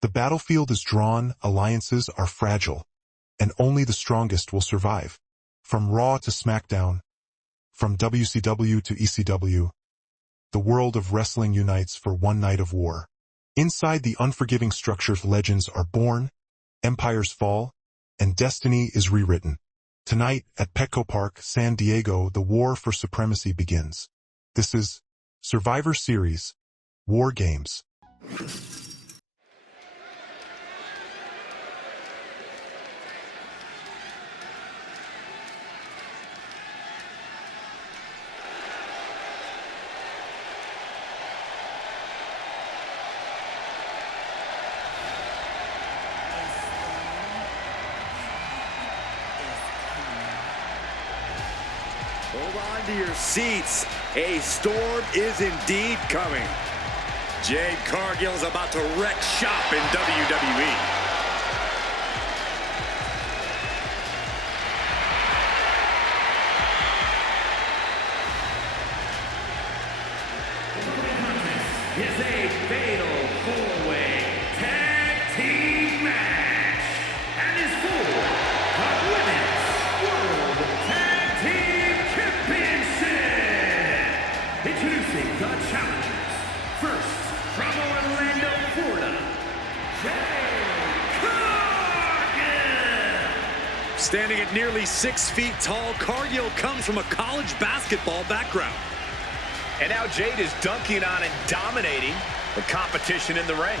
The battlefield is drawn, alliances are fragile, and only the strongest will survive. From Raw to SmackDown, from WCW to ECW, the world of wrestling unites for one night of war. Inside the unforgiving structures, legends are born, empires fall, and destiny is rewritten. Tonight, at Petco Park, San Diego, the war for supremacy begins. This is Survivor Series, WarGames. Hold on to your seats. A storm is indeed coming. Jade Cargill is about to wreck shop in WWE. Is a fatal four-way tag team match and is for the Women's World Tag Team Championship. Introducing the challengers. First, from Orlando, Florida, Jade Cargill. Standing at nearly 6 feet tall, Cargill comes from a college basketball background. And now Jade is dunking on and dominating the competition in the ring.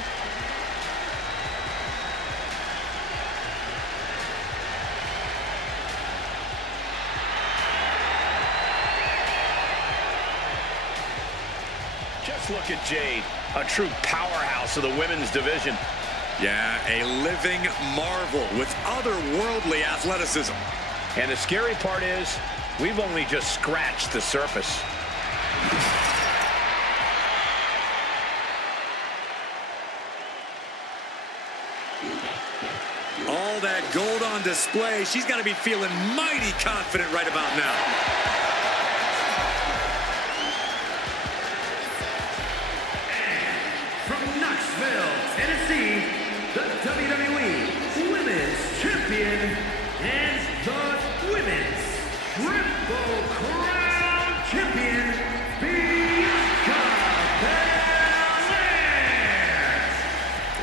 Just look at Jade, a true powerhouse of the women's division. Yeah, a living marvel with otherworldly athleticism. And the scary part is, we've only just scratched the surface. All that gold on display. She's got to be feeling mighty confident right about now. From Knoxville, Tennessee, the WWE Women's Champion and the Women's Triple Crown Champion, Bianca Belair.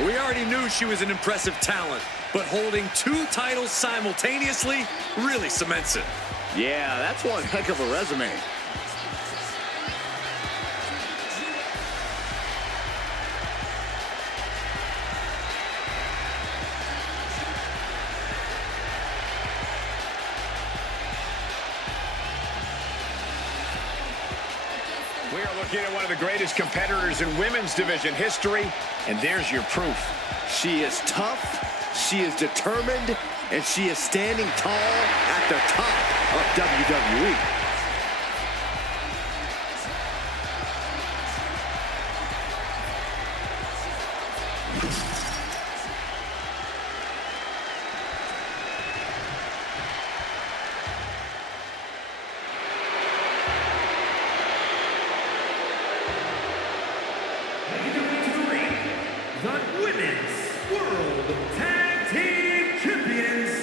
We already knew she was an impressive talent, but holding 2 titles simultaneously really cements it. Yeah, that's one heck of a resume. We are looking at one of the greatest competitors in women's division history, and there's your proof. She is tough, she is determined, and she is standing tall at the top of WWE. The Women's World Tag Team Champions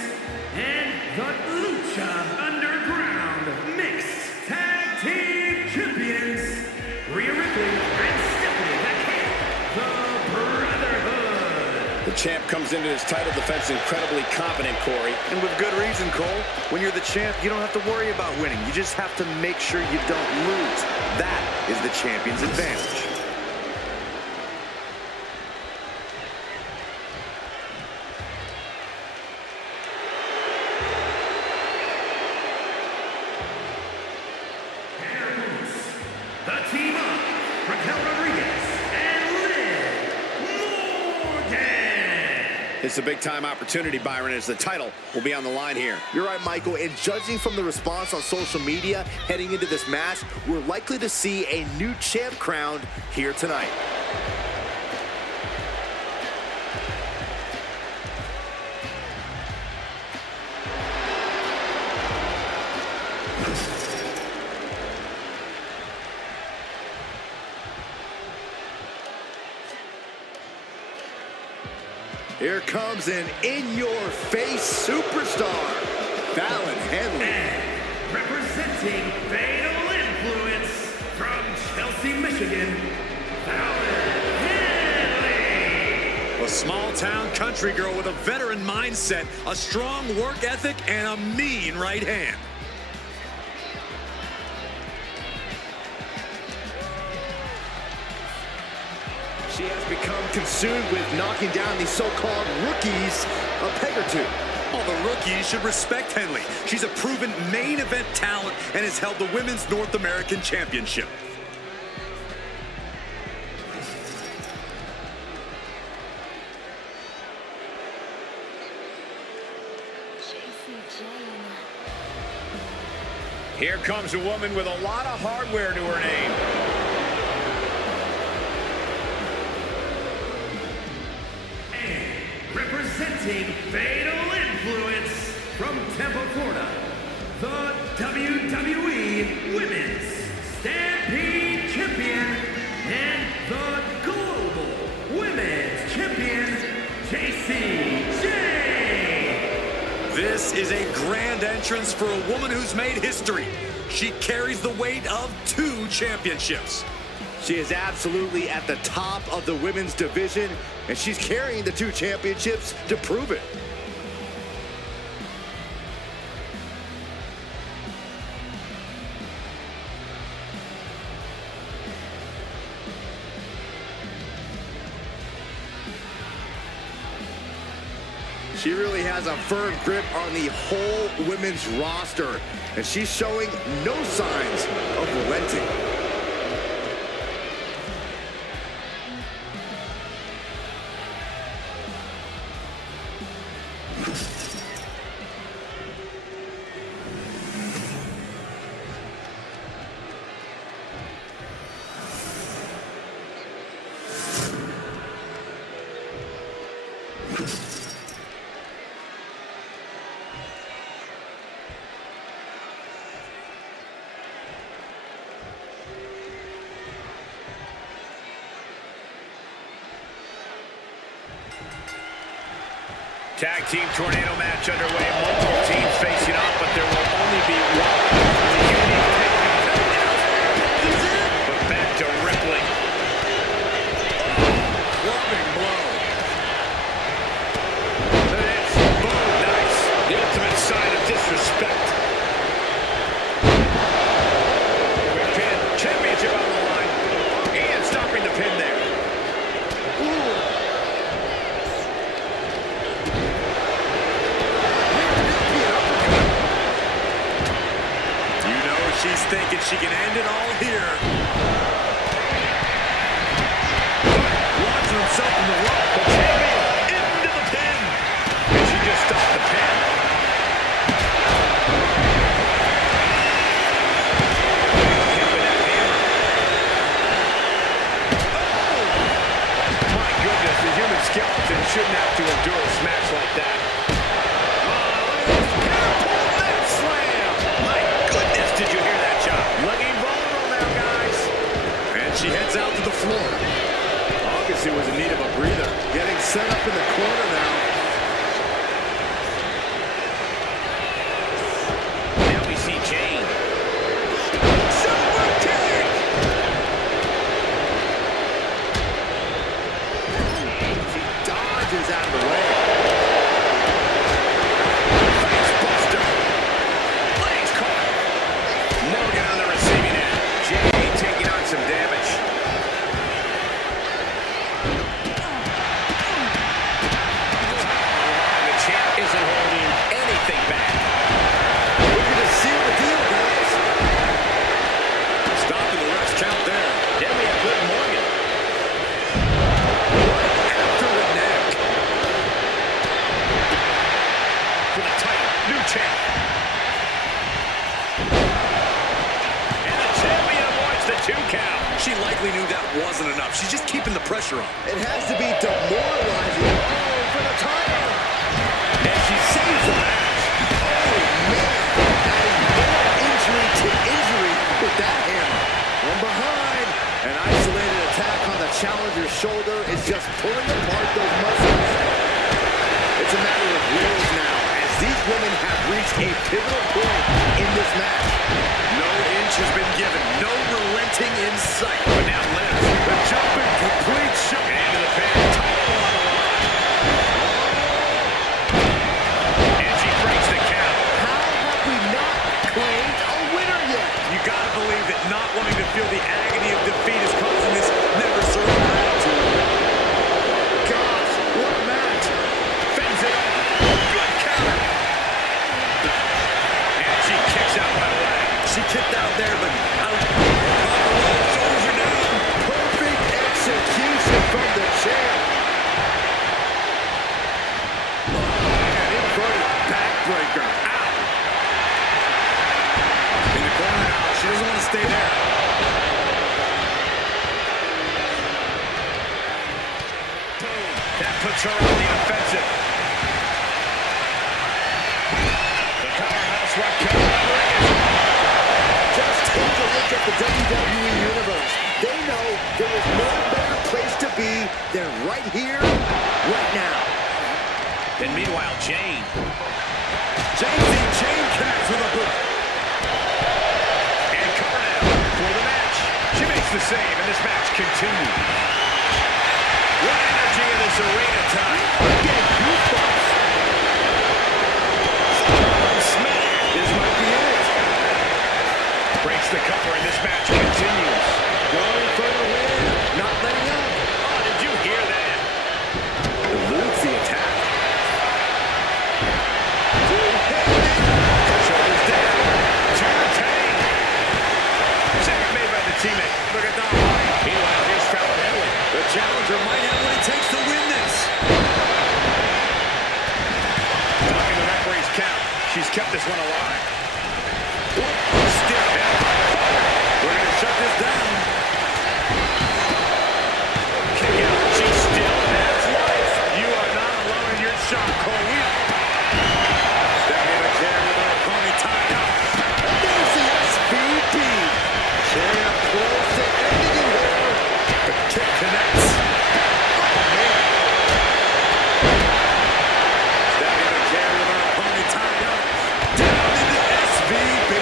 and the Lucha Underground Mixed Tag Team Champions, Rhea Ripley and Stephanie McMahon, the Brotherhood. The champ comes into his title defense incredibly confident, Corey. And with good reason, Cole. When you're the champ, you don't have to worry about winning. You just have to make sure you don't lose. That is the champion's advantage. The team up, Raquel Rodriguez and Liv Morgan. It's a big-time opportunity, Byron, as the title will be on the line here. You're right, Michael, and judging from the response on social media heading into this match, we're likely to see a new champ crowned here tonight. Here comes an in-your-face superstar, Fallon Henley. And representing Fatal Influence from Chelsea, Michigan, Fallon Henley. A small-town country girl with a veteran mindset, a strong work ethic, and a mean right hand. She has become consumed with knocking down these so-called rookies a peg or two. All the rookies should respect Henley. She's a proven main event talent and has held the Women's North American Championship. Here comes a woman with a lot of hardware to her name. Representing Fatal Influence from Tampa, Florida, the WWE Women's Stampede Champion and the Global Women's Champion, JCJ. This is a grand entrance for a woman who's made history. She carries the weight of 2 championships. She is absolutely at the top of the women's division, and she's carrying the 2 championships to prove it. She really has a firm grip on the whole women's roster, and she's showing no signs of relenting. Tag team tornado match underway. Multiple teams facing off, but there will only be one. But back to Ripley. Clubbing blow. That's boom, nice. The ultimate sign of disrespect. Quick pin. Championship on the line. And stopping the pin there. She's thinking she can end it all here. Launching himself in the rope. The champion into the pin. And she just stopped the pin. Hit with that hammer. Oh! My goodness, the human skeleton shouldn't have to endure a smash like that. Did you hear that shot? Looking vulnerable now, guys. And she heads out to the floor. Obviously was in need of a breather. Getting set up in the corner now. Now we see Jane. Super kick! She dodges out of the way. Some damage. The champ isn't holding anything back. Looking to seal the deal, guys. Stopping the ref's count there. Then we have Liv Morgan. After the neck. For the title, new champ. The 2 count. She likely knew that wasn't enough. She's just keeping the pressure on. It has to be demoralizing. Oh, for the title. And she saves the match. Oh, man. Adding more injury to injury with that hammer. From behind. An isolated attack on the challenger's shoulder is just pulling apart those muscles. a pivotal point in this match. No inch has been given. No relenting in sight. But now Liv. The jumping complete shot. Into the pin. Title on the line. And she breaks the count. How have we not claimed a winner yet? You gotta believe that not wanting to feel the agony of defeat is causing this never surrender attitude. Gosh, what a match. Fends it off. Good counter. And she kicks out right away. She kicked out there, but out. Shoulders are down. Perfect execution from the champ. An inverted backbreaker. Ow. In the corner now. She doesn't want to stay there. That puts her on the offensive. The powerhouse right counter on Rodriguez. Just take a look at the WWE Universe. They know there is no better place to be than right here, right now. And meanwhile, Jane. Chain connects with a boot. And cover now for the match. She makes the save, and this match continues. What energy in this arena tonight. I'm getting goosebumps. Smack. This might be it. Breaks the cover, and this match continues. Going for the win, not letting up. Oh, did you hear that? Eludes the attack. Shoulders down. Two-tang. Save made by the teammate. Look at that. Meanwhile, here's Fallon Henley. The challenger might have what it takes to win this. Talking the referee's count. She's kept this one alive. Stiff hit. We're going to shut this down. Kick out. She still has life. You are not alone in your shot, Cole. Stepping in the chair with her opponent tied up. There's the SVP. Chair close to ending in here. The kick connects. Stepping in the chair with her opponent tied up. Down into SVP.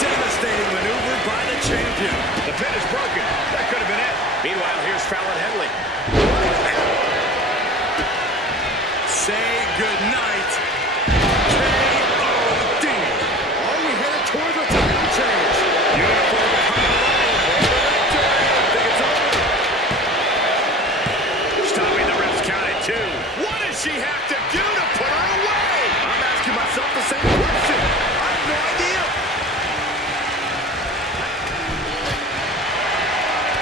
Devastating maneuver by the champion. The pin is broken. That could have been it. Meanwhile, here's Fallon Henley. Say goodnight. K.O.D. Are we headed towards a title change? Beautiful power for the victory. I think it's over. Stopping the ref's count at 2. What does she have to do to put her away? I'm asking myself the same question. I have no idea.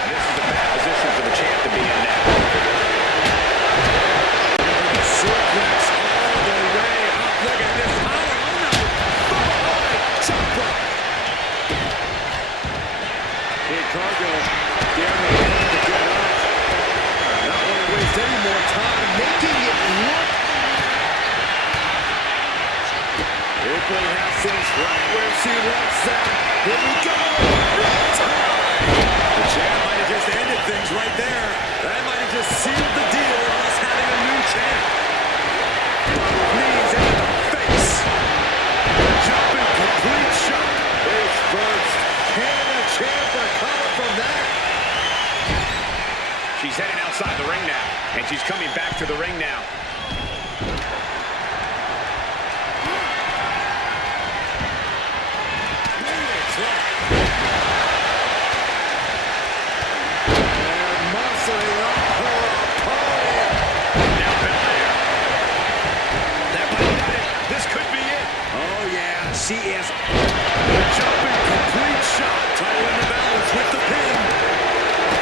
This is a bad position for the champ to be in now. Suplex all the way up. Look at this power. Oh no. Chopper. Kid Cargill scared me to get up. Not want to waste any more time making it look. Ripley has things right where she wants them. Here we go. The champ might have just ended things right there. That might have just sealed the deal of us having a new champ. Knees into the face. The jumping complete shot. His first. Can the champ recover from that? She's heading outside the ring now, and she's coming back to the ring now. And muscling up her opponent. Now Belair. That might have it. This could be it. Oh yeah, she is. The jumping complete shot. Title in the balance with the pin.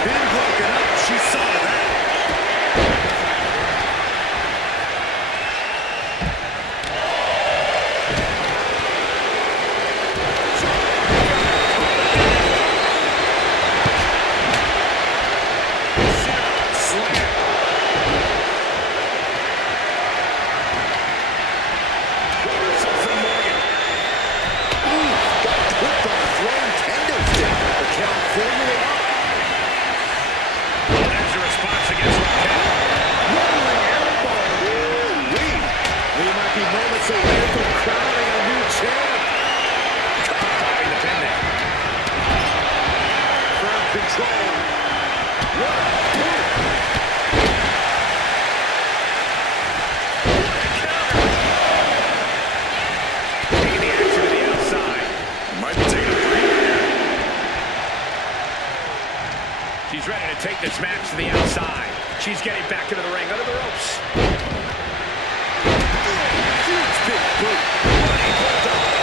Pin broken up. She saw that. take this match to the outside. She's getting back into the ring, under the ropes. Huge big boot. Running bulldog.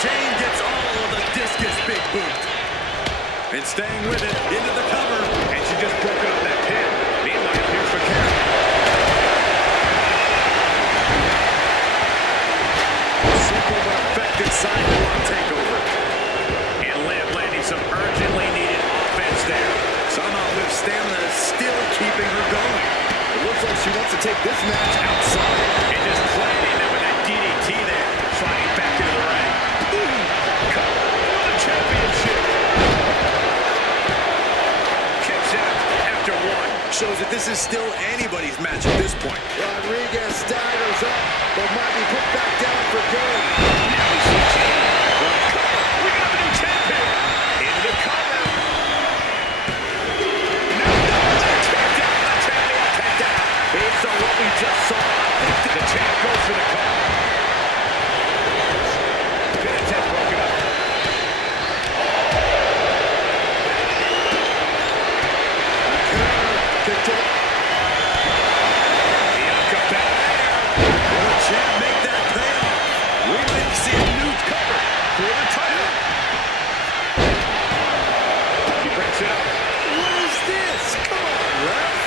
Jane gets all of the discus big boot. And staying with it, into the cover. And she just broke it on that pin. Meanwhile, here's for Karen. Simple but effective sidewalk takeover. And Liv landing some urgently needed offense there. Somehow Liv's stamina is still keeping her going. It looks like she wants to take this match outside. And just planting them with that DDT there. Sliding back into the ring. Cover for the championship. Kicks out after one. Shows that this is still anybody's match at this point. Rodriguez staggers up, but might be put back down for good. Now we see Jane. Cover. We got the new champion. Into the cover. No, the takedown. The champion takedown. Based on what we just saw, I think the champ goes for the cover. Pin attempt broken up. Bianca Belair. Will the champ make that payoff? We may see a new cover for the title. She breaks it up. What is this? Come on, ref.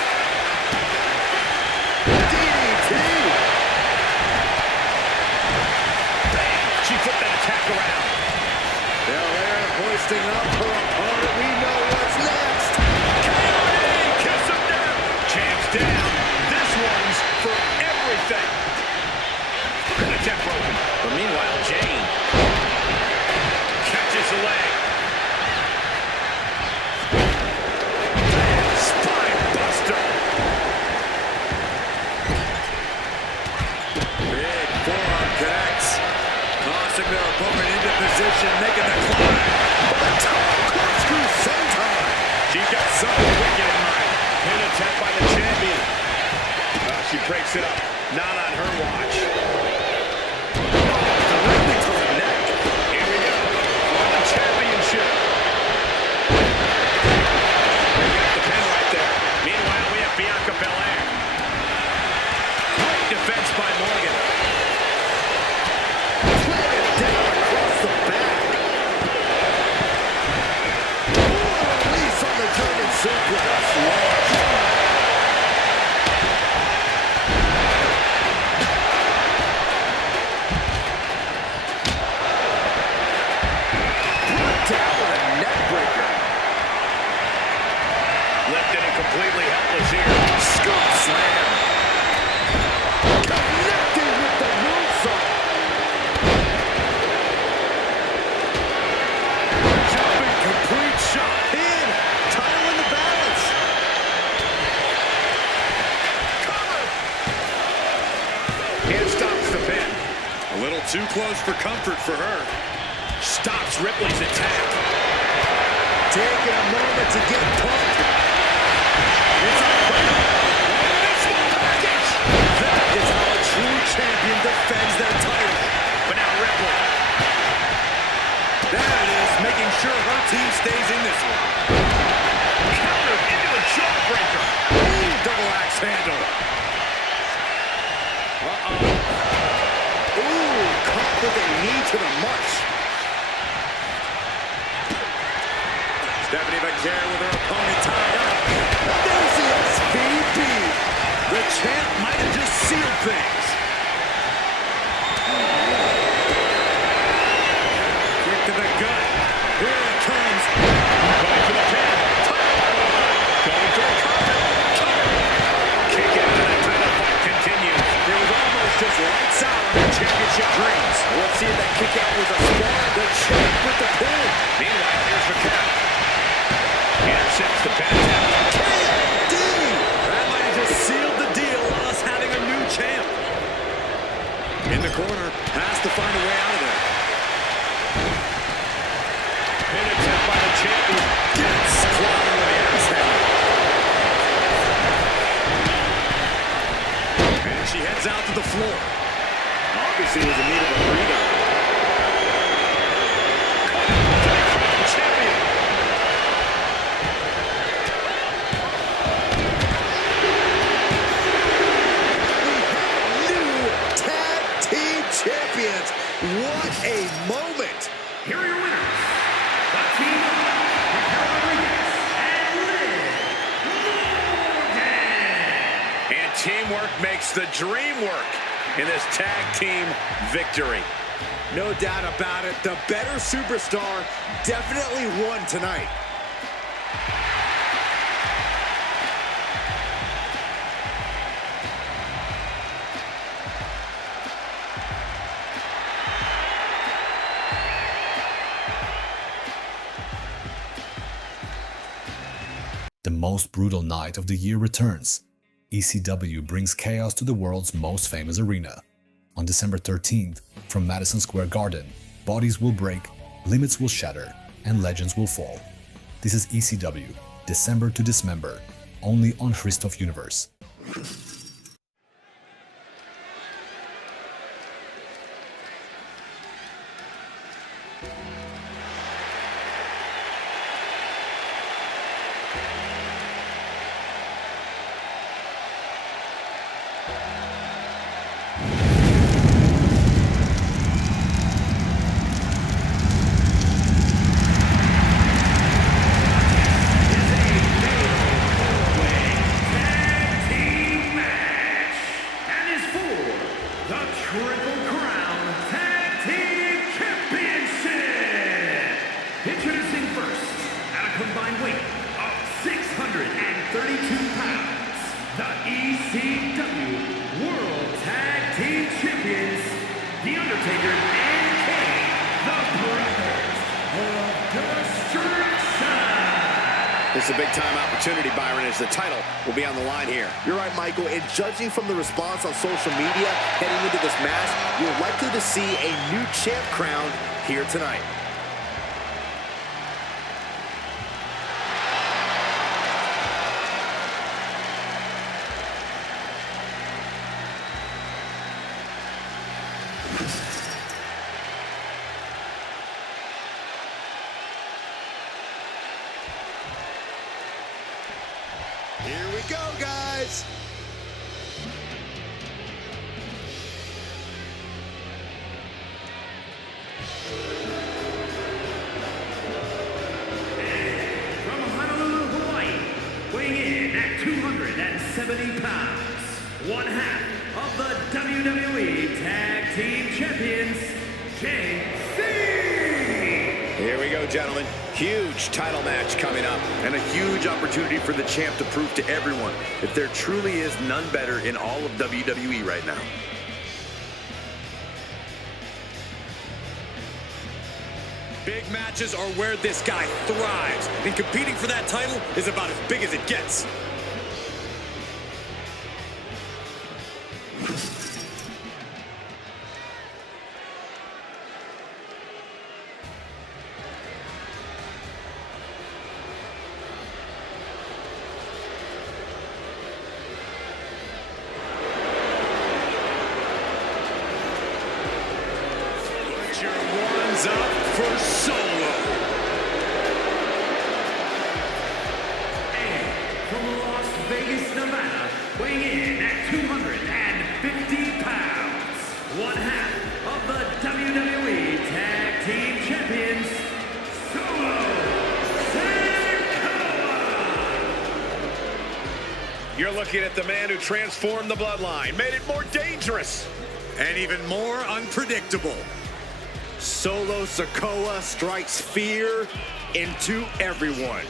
DDT. Bang! She flipped that attack around. Belair hoisting up her opponent. We know what's next. Kiss him down. Champ's down. This one's for everything. Pin attempt broken. But meanwhile, Jane catches the leg. Spine buster. Big forearm connects. Tossing their opponent into position, making the climb. Corkscrew senton. She's got something wicked in mind. Pin attempt by the champion. She breaks it up. Not on her watch. Directly to the neck. Here we go. For the championship. We got the pin right there. Meanwhile, we have Bianca Belair. Great defense by Morgan. Planted down across the back. Release on the German suplex. Down with a neck breaker. Lifted and completely helpless here. Scoop slam. Connecting with the moonsault. Jumping complete shot. In. Title in the balance. Cover. And stops the pin. A little too close for comfort for her. Stops Ripley's attack. Taking a moment to get pumped. It's unbreakable. Small package. That is how a true champion defends their title. But now Ripley. There it is, making sure her team stays in this one. Countered into a jawbreaker. Ooh, double axe handle. Ooh, caught with a knee to the mush. Stephanie McCare with her opponent tied up. There's the SVP. The champ might have just sealed things. Kick to the gut. Here it comes. Going for the pin. Going for a cover. Kick out of that title fight continues. It was almost just lights out on their championship dreams. Let's see if that kick out was a spark. The champ with the pin. Meanwhile, here's the count. Intercepts the pin attempt. KD. That might have just sealed the deal on us having a new champ. In the corner, has to find a way out of there. Pin attempt by the champion. Gets clobbered with the axe handle. And she heads out to the floor. obviously was in need of a re-up. What a moment! Here are your winners, the team of rivalries and And teamwork makes the dream work in this tag team victory. No doubt about it, the better superstar definitely won tonight. The most brutal night of the year returns. ECW brings chaos to the world's most famous arena. On December 13th, from Madison Square Garden, bodies will break, limits will shatter, and legends will fall. This is ECW, December to Dismember, only on Christoph Universe. This is a big-time opportunity, Byron, as the title will be on the line here. You're right, Michael, and judging from the response on social media heading into this match, you're likely to see a new champ crowned here tonight. Here we go, guys. from Honolulu, Hawaii, weighing in at 270 pounds, one half of the WWE Tag Team Champions, JC. Here we go, gentlemen. Huge title match coming up, and a huge opportunity for the champ to prove to everyone that there truly is none better in all of WWE right now. Big matches are where this guy thrives, and competing for that title is about as big as it gets. Up for Solo. And from Las Vegas, Nevada, weighing in at 250 pounds, one half of the WWE Tag Team Champions, Solo Sikoa. You're looking at the man who transformed the bloodline, made it more dangerous, And even more unpredictable. Solo Sikoa strikes fear into everyone.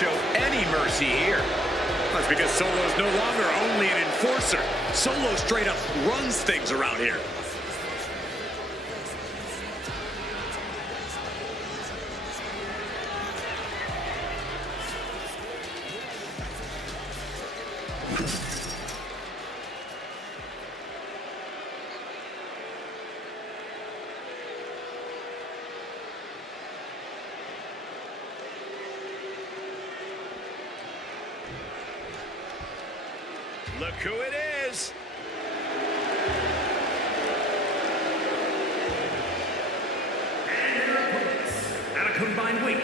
show any mercy here. That's because Solo's no longer only an enforcer. Solo straight up runs things around here. Look who it is. And their opponents, at a combined weight of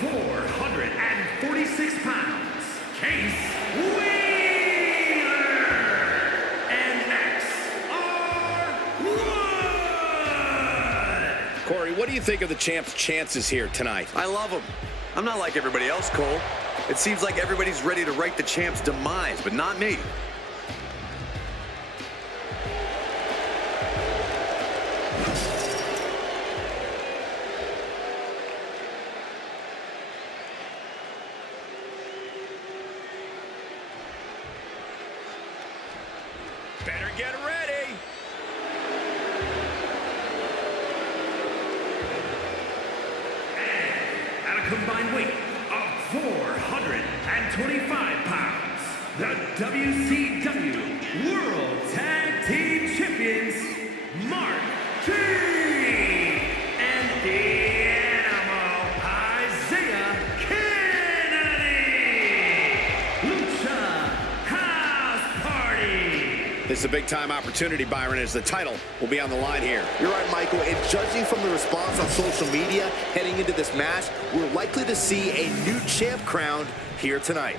446 pounds, Case Wheeler and XR1. Corey, what do you think of the champ's chances here tonight? I love him. I'm not like everybody else, Cole. It seems like everybody's ready to write the champ's demise, but not me. Better get ready. At a combined weight of 425 pounds, the WCW World Tag Team Champions, Mark T. and the Animal Isaiah Kennedy. Lucha House Party. This is a big-time opportunity, Byron, as the title will be on the line here. You're right, Michael, and judging from the response on social media heading into this match, we're likely to see a new champ crowned here tonight.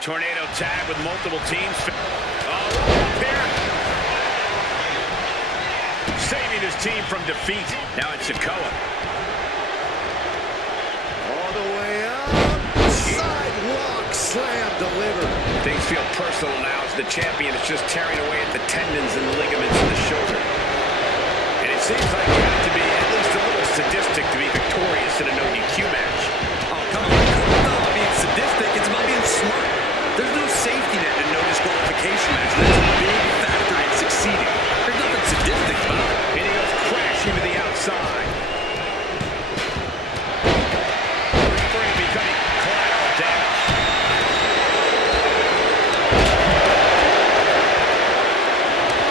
Tornado tag with multiple teams. Oh, up here. Saving his team from defeat. Now it's Sikoa. All the way up. Sidewalk slam delivered. Things feel personal now as the champion is just tearing away at the tendons and ligaments in the shoulder. And it seems like you have to be at least a little sadistic to be victorious in a no-DQ match. Oh, come on. It's not about being sadistic. It's about being smart. There's no safety net and no disqualification match. That's a big factor in succeeding. There's nothing sadistic about it. And he goes crashing to the outside. Referee becoming collateral damage.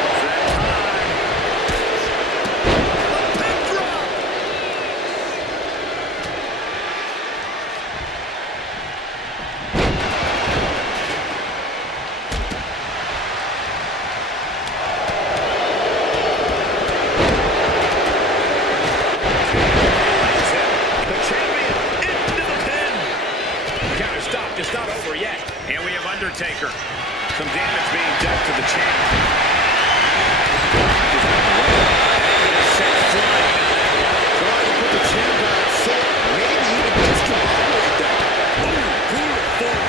It's that time. A pin drop. The champion into the pin. Counter stop, it's not over yet. And we have Undertaker. Some damage being dealt to the champ. Set flying. Trying to put the champ on its sword. Maybe even discombobulate them.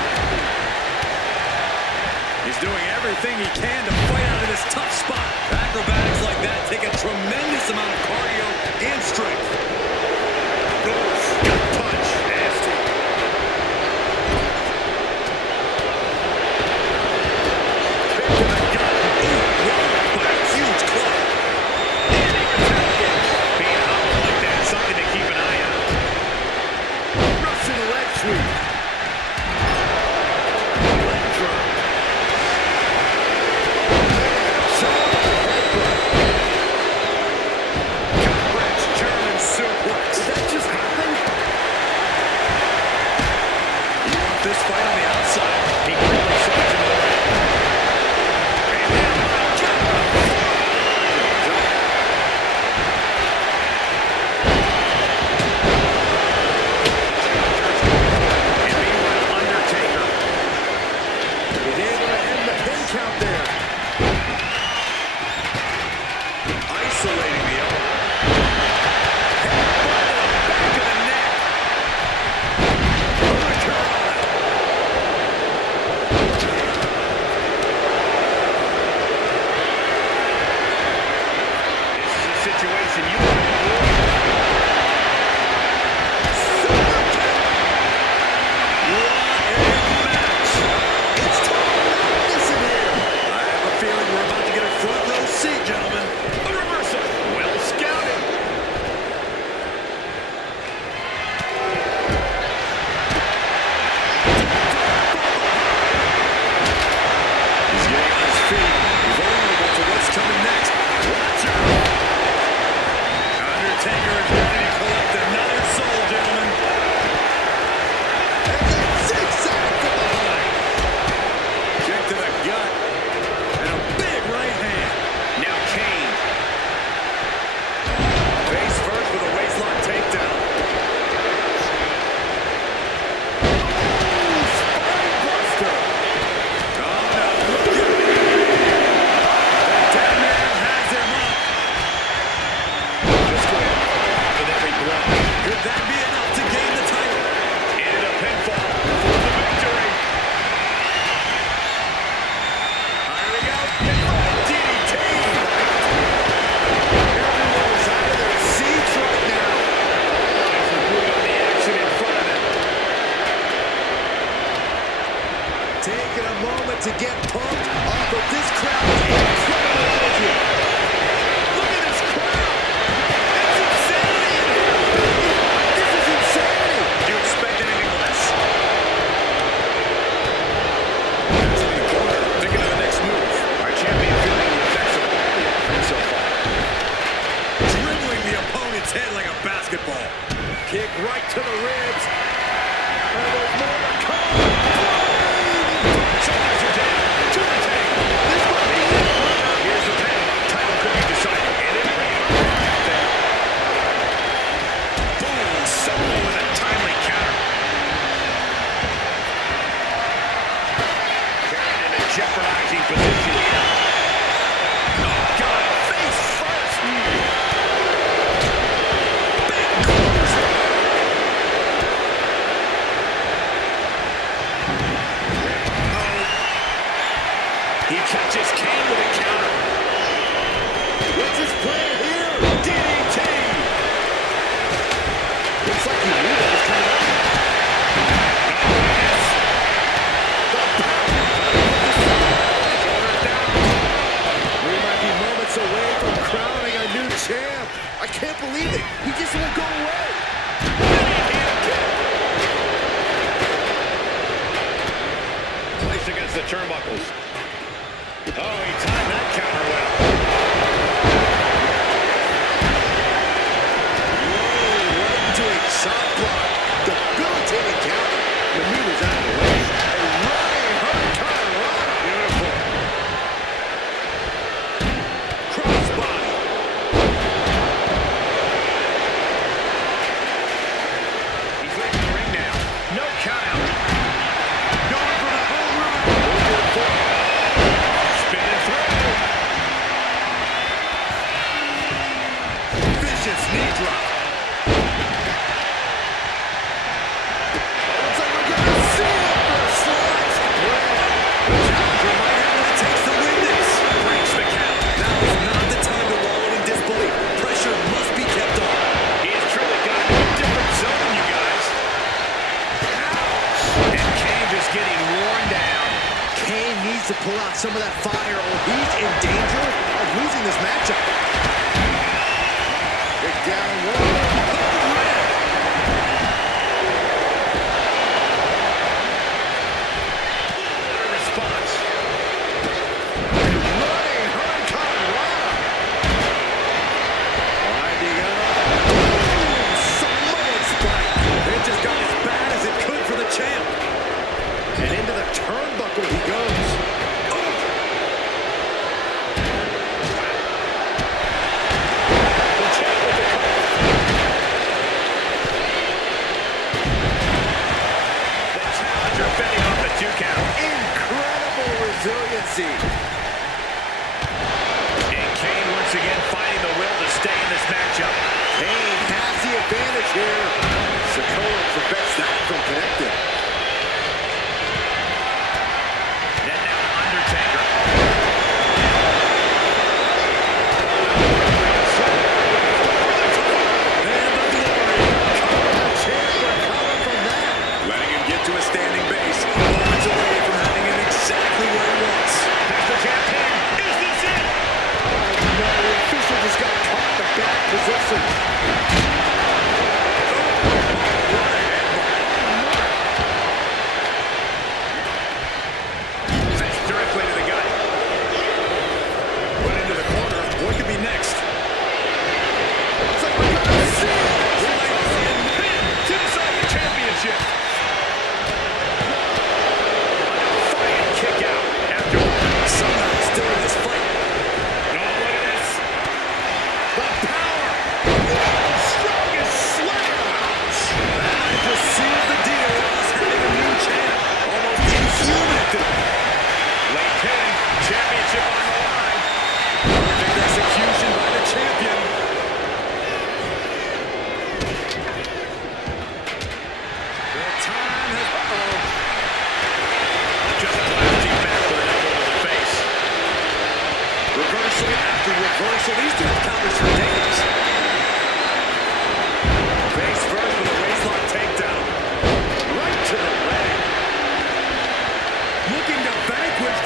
He's doing everything he can to fight out of this tough spot. Acrobatics like that take a tremendous amount of cardio and strength. Gut punch. Nasty. Kick to the gut. Ooh, wow, by a huge club. And he retaliates. Being hobbled like that, something to keep an eye on. Russian leg sweep. Leg drop. Gut-wrench German suplex. Did that just happen? You want this fight on the outside? He quickly slides into the ring. And now, and meanwhile, Undertaker. He's able to end the pin count there. to get pumped off of this crowd's incredible energy. Look at this crowd. It's insanity in here. This is insanity. Do you expect anything less? That's in the corner. Thinking of the next move. Our champion feeling the effects of all the offense so far. Dribbling the opponent's head like a basketball. Kick right to the ribs. And there's more to come. Shoulders are down. To the table. This might be it. Here's the pin. Title could be decided. And it may out there. Boom. Solo with a timely counter. Carried in a jeopardizing position here. Oh, God. Face first. He catches Kane with a counter. What's his plan here? DDT. Looks like he knew that was coming up. Shoulders down. We might be moments away from crowning a new champ. I can't believe it. He just won't go away. Placed against the turnbuckles. Oh, he timed that counter well. Whoa, right into a chop block. Debilitating counter. Maneuvers out of the way. A running hurricane run. Beautiful. Crossbody. He's leaving the ring now. No count out. Going for the home run. Spinning through. Vicious knee drop. Looks like we're gonna see it for a slice. The challenger might have what it takes to win this. Breaks the count. Now is not the time to wallow in disbelief. Pressure must be kept on. He has truly got into a different zone, you guys. Ouch. And Kane just getting worn down. Kane needs to pull out some of that fire or he's in danger of losing this matchup. Big down low. Response. Running hurricane run. Winding up. Samoan spike. It just got as bad as it could for the champ. And into the turnbuckle he goes. The champ with the cover. The challenger fending off the 2 count. Incredible resiliency. And Kane once again finding the will to stay in this matchup. Kane has the advantage here. Sikoa prevents that from connecting. Then now to Undertaker. Letting him get to a standing base. Moments away from having him exactly where he wants. There's the champion. Is this it? No, the official just got caught in the back position. Fist directly to the gut. Put into the corner. What could be next? It's like we're gonna see it. Pin to decide the championship. Defiant kick out after Somehow still in this fight. no, look at this. The power. Strongest slam. That just seals the deal with us having a new champ. Almost inhuman. Late pin. Championship on the line. Perfect execution by the champion. The time has... Just blasting back with an elbow to the face. Reversal after reversal. These two have counters for days. Face first with a waistlock takedown. Right to the leg. Looking to vanquish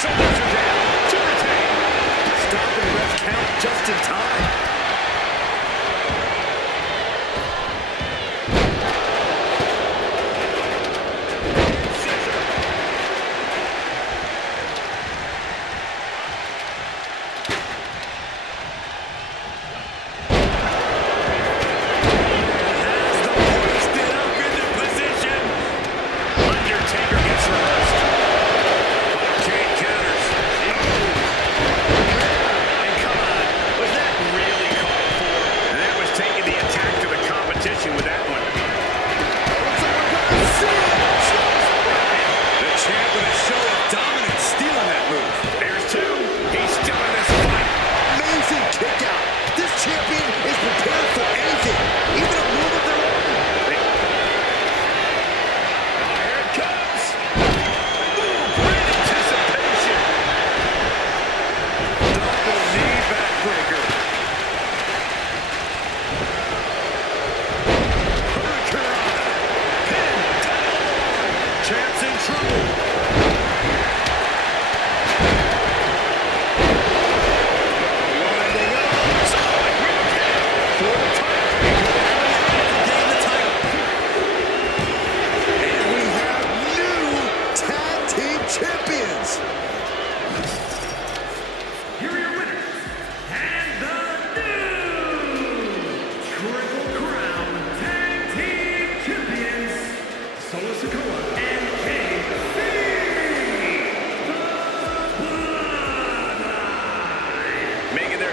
Shoulders are down. To retain. Stopping the ref count just in time.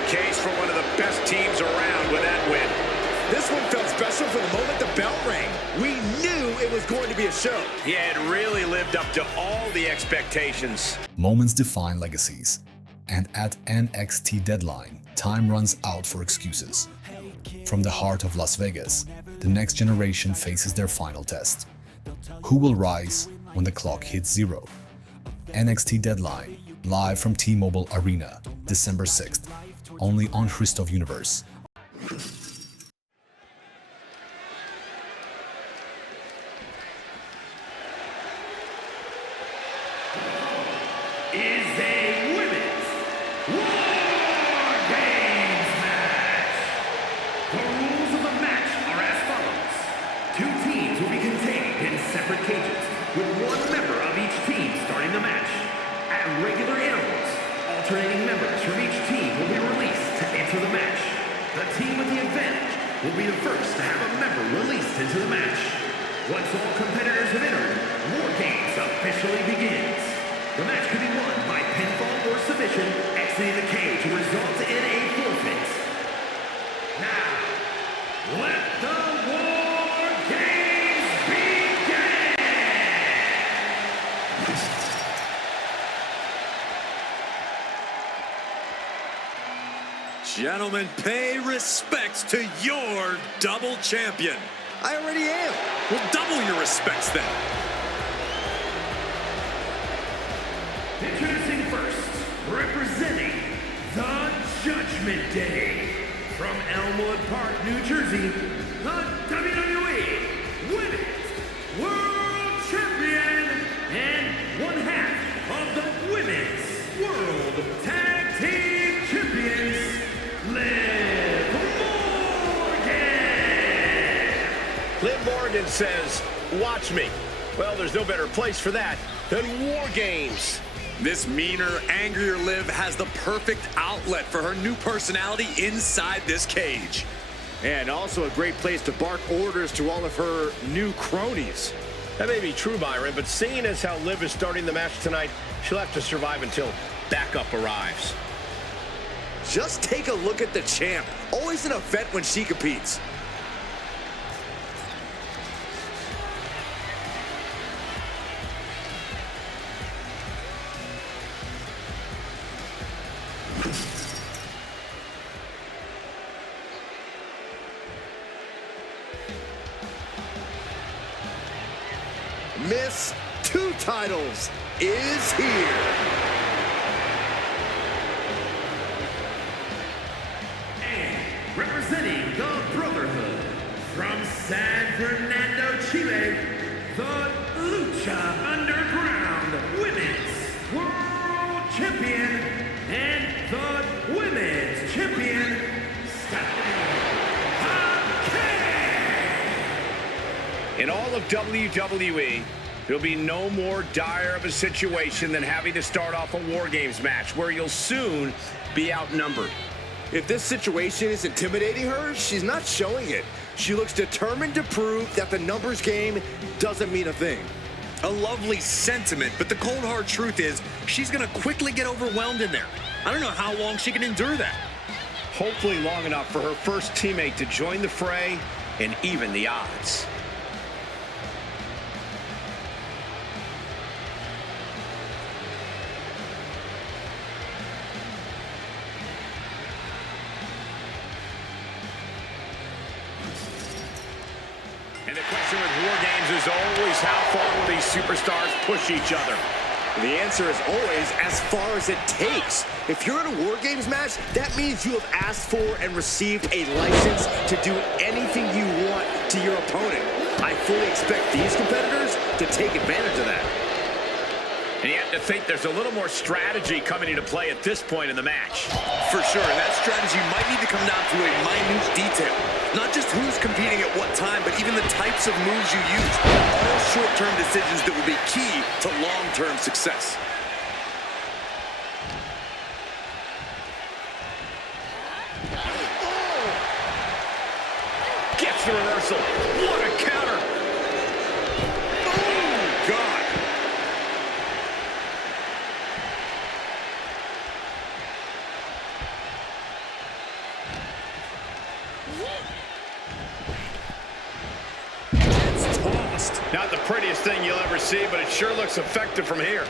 Case for one of the best teams around with that win. This one felt special from the moment the bell rang. We knew it was going to be a show. Yeah, it really lived up to all the expectations. Moments define legacies. And at NXT Deadline, time runs out for excuses. From the heart of Las Vegas, the next generation faces their final test. Who will rise when the clock hits zero? NXT Deadline, live from T-Mobile Arena, December 6th. Only on WWE Universe. Is a women's WarGames match. The rules of the match are as follows. 2 teams will be contained in separate cages, with 1 member of each team starting the match. At regular intervals, alternating members from each team will be released to enter the match. The team with the advantage will be the first to have a member released into the match. Once all competitors have entered, WarGames officially begins. The match can be won by pinfall or submission, exiting the cage will result in a forfeit. Now, let the WarGames begin! Gentlemen, pay respects to your double champion. I already am. Well, double your respects then. Introducing first, representing the Judgment Day, from Elmwood Park, New Jersey, the WWE Women's World Champion and 1/2 of the Women's World Tag Team Champions, Liv Morgan. Liv Morgan says, watch me. Well, there's no better place for that than WarGames. This meaner, angrier Liv has the perfect outlet for her new personality inside this cage. And also a great place to bark orders to all of her new cronies. That may be true, Byron, but seeing as how Liv is starting the match tonight, she'll have to survive until backup arrives. Just take a look at the champ. Always an event when she competes. Miss 2 Titles is here. And representing the Brotherhood, from San Fernando, Chile, the Lucha Underground Women's World champion, and the women's champion, Stephanie. In all of WWE, there'll be no more dire of a situation than having to start off a WarGames match where you'll soon be outnumbered. If this situation is intimidating her, she's not showing it. She looks determined to prove that the numbers game doesn't mean a thing. A lovely sentiment, but the cold hard truth is she's gonna quickly get overwhelmed in there. I don't know how long she can endure that. Hopefully long enough for her first teammate to join the fray and even the odds. And the question with WarGames is always how far will these superstars push each other? The answer is always as far as it takes. If you're in a WarGames match, that means you have asked for and received a license to do anything you want to your opponent. I fully expect these competitors to take advantage of that. And you have to think there's a little more strategy coming into play at this point in the match. For sure, and that strategy might need to come down to a minute detail. Not just who's competing at what time, but even the types of moves you use. All short-term decisions that will be key to long-term success. Gets the reversal. What a counter. Oh, God. It's tossed. Not the prettiest thing you'll ever see, but it sure looks effective from here.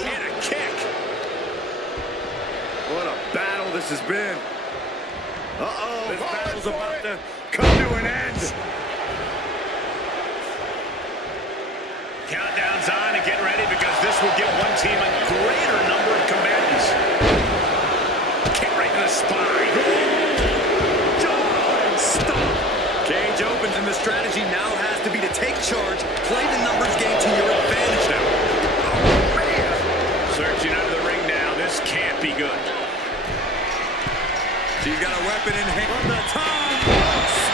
And a kick. What a battle this has been. Uh-oh. This battle's about to come to an end. Countdown's on and get ready because this will give one team a greater number of combatants. Kick right to the spine. John, stop. Cage opens and the strategy now has to be to take charge, play the numbers game to your advantage now. Oh, man. Searching under the ring now. This can't be good. She's got a weapon in hand. From the top.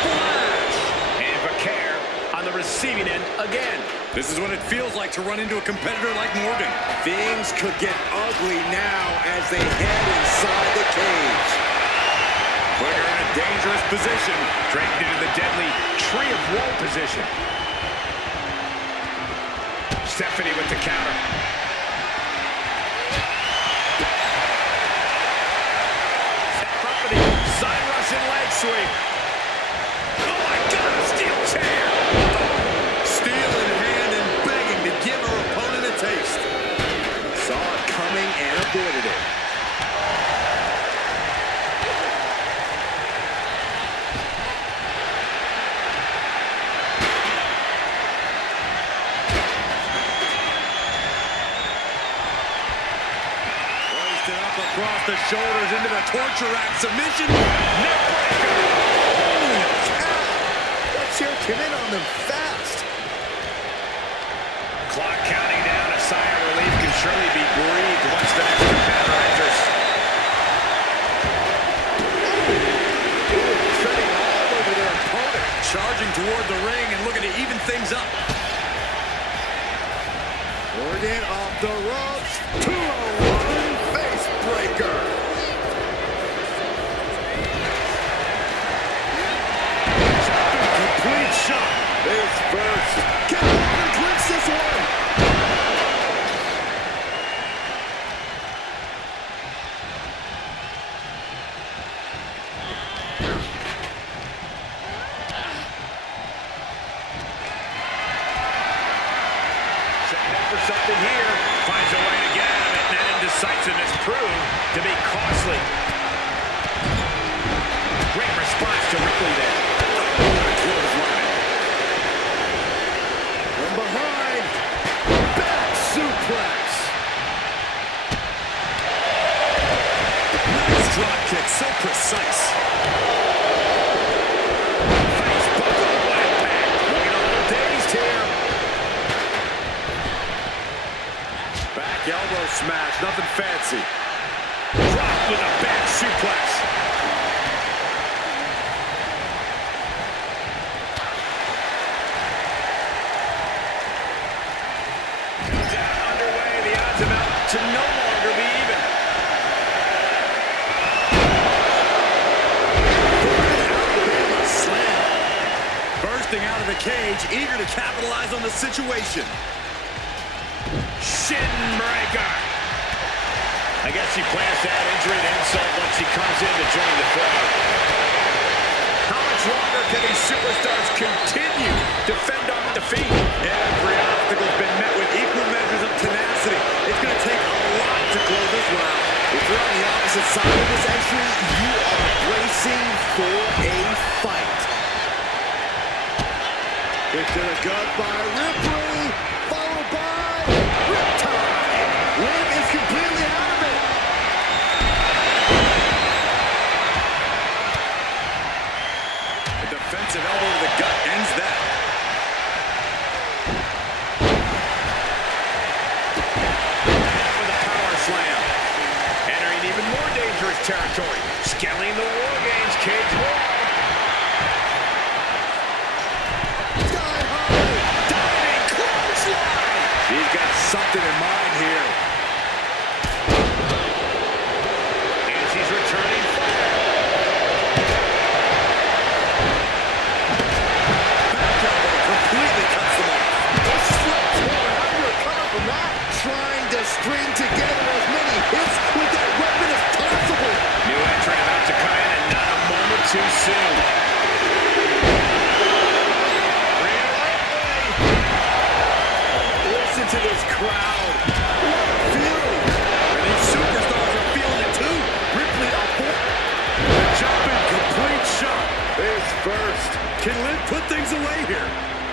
Splash. And Vaquer on the receiving end again. This is what it feels like to run into a competitor like Morgan. Things could get ugly now as they head inside the cage. Put her in a dangerous position. Draped into the deadly tree of woe position. Stephanie with the counter. Property. Side Russian leg sweep. Oh my God, a steel chair. Steel in hand and begging to give her opponent a taste. Saw it coming and avoided it. Hoisted up across the shoulders into the torture rack submission. Neckbreaker. Holy cow! That chair came in on them fast. Clock counting down. A sigh of relief can surely be breathed once the next competitor enters. Treading all over their opponent. Charging toward the ring and looking to even things up. Morgan off the ropes. 201 face breaker. Complete shot. His first. Can Morgan clinch this one? Setting up for something here. Finds a way to get out of it, and that indecisiveness proved to be costly. Great response to Ripley there. smash, nothing fancy. Dropped with a back suplex. Countdown underway. The odds amount to no longer be even. Alabama slam. Bursting out of the cage, eager to capitalize on the situation. Shin breaker. I guess he plans to add injury to insult once he comes in to join the fray. How much longer can these superstars continue to fend off defeat? Every obstacle's been met with equal measures of tenacity. It's going to take a lot to close this round. If you're on the opposite side of this entry, you are bracing for a fight. Kick to the gut by Ripley, followed by Riptide. Liv is completely out of it. A defensive elbow to the gut ends that. With a power slam. Entering even more dangerous territory. Scaling the WarGames cage wall. He's got something in mind here. And she's returning fire. Back elbow completely cuts them off. This slips over. How do you recover from that? Trying to string together as many hits with that weapon as possible. New entrant about to come in and not a moment too soon. Listen to this crowd. What a feeling. And these superstars are feeling it too. Ripley up for the jumping complete shot. Is first. Can Liv put things away here?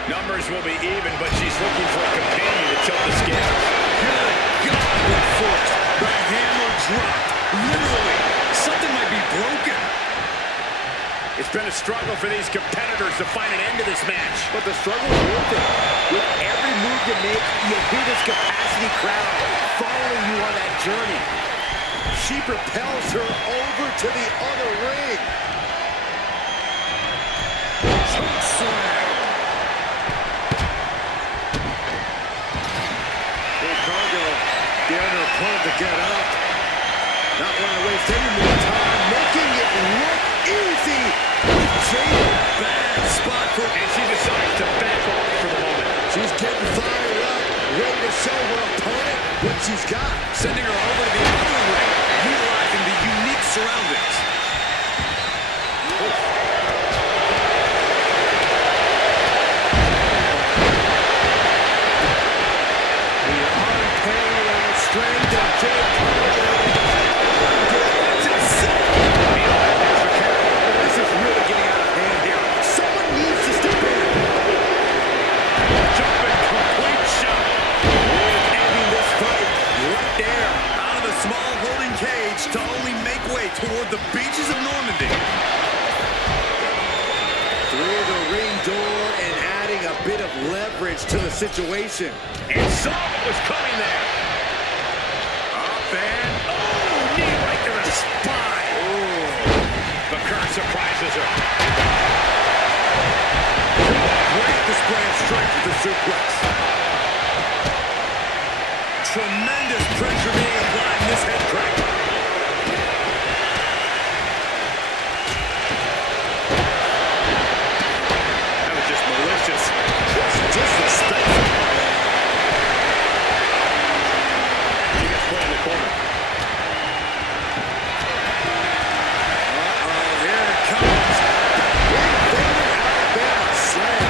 Numbers will be even, but she's looking for a companion to tilt the scales. Good God, with force. The hammer dropped. Literally. Something might be broken. It's been a struggle for these competitors to find an end to this match. But the struggle is worth it. With every move you make, you hear this capacity crowd following you on that journey. She propels her over to the other ring. Choke slam. Big Cargo daring her opponent to get up. Not want to waste any more time, making it look easy. Jada, Bad spot for... And she decides to back off for the moment. she's getting fired up, ready to show her opponent what she's got. Sending her over to the other ring, utilizing the unique surroundings. The unparalleled strength of Jade Cargill. That's insane. This is really getting out of hand here. Someone needs to step in. Jumping complete shot. Ending this fight right there. Out of the small holding cage to only make way toward the beaches of Normandy. Through the ring door and adding a bit of leverage to the situation. And saw what was coming there. Up and... Oh, knee right to the spine. The curse surprises her. Great display of strength with the suplex. Tremendous pressure being applied in this head crank. That was just malicious. Just disrespectful. She gets put in the corner. Uh-oh, here it comes. Alabama slam.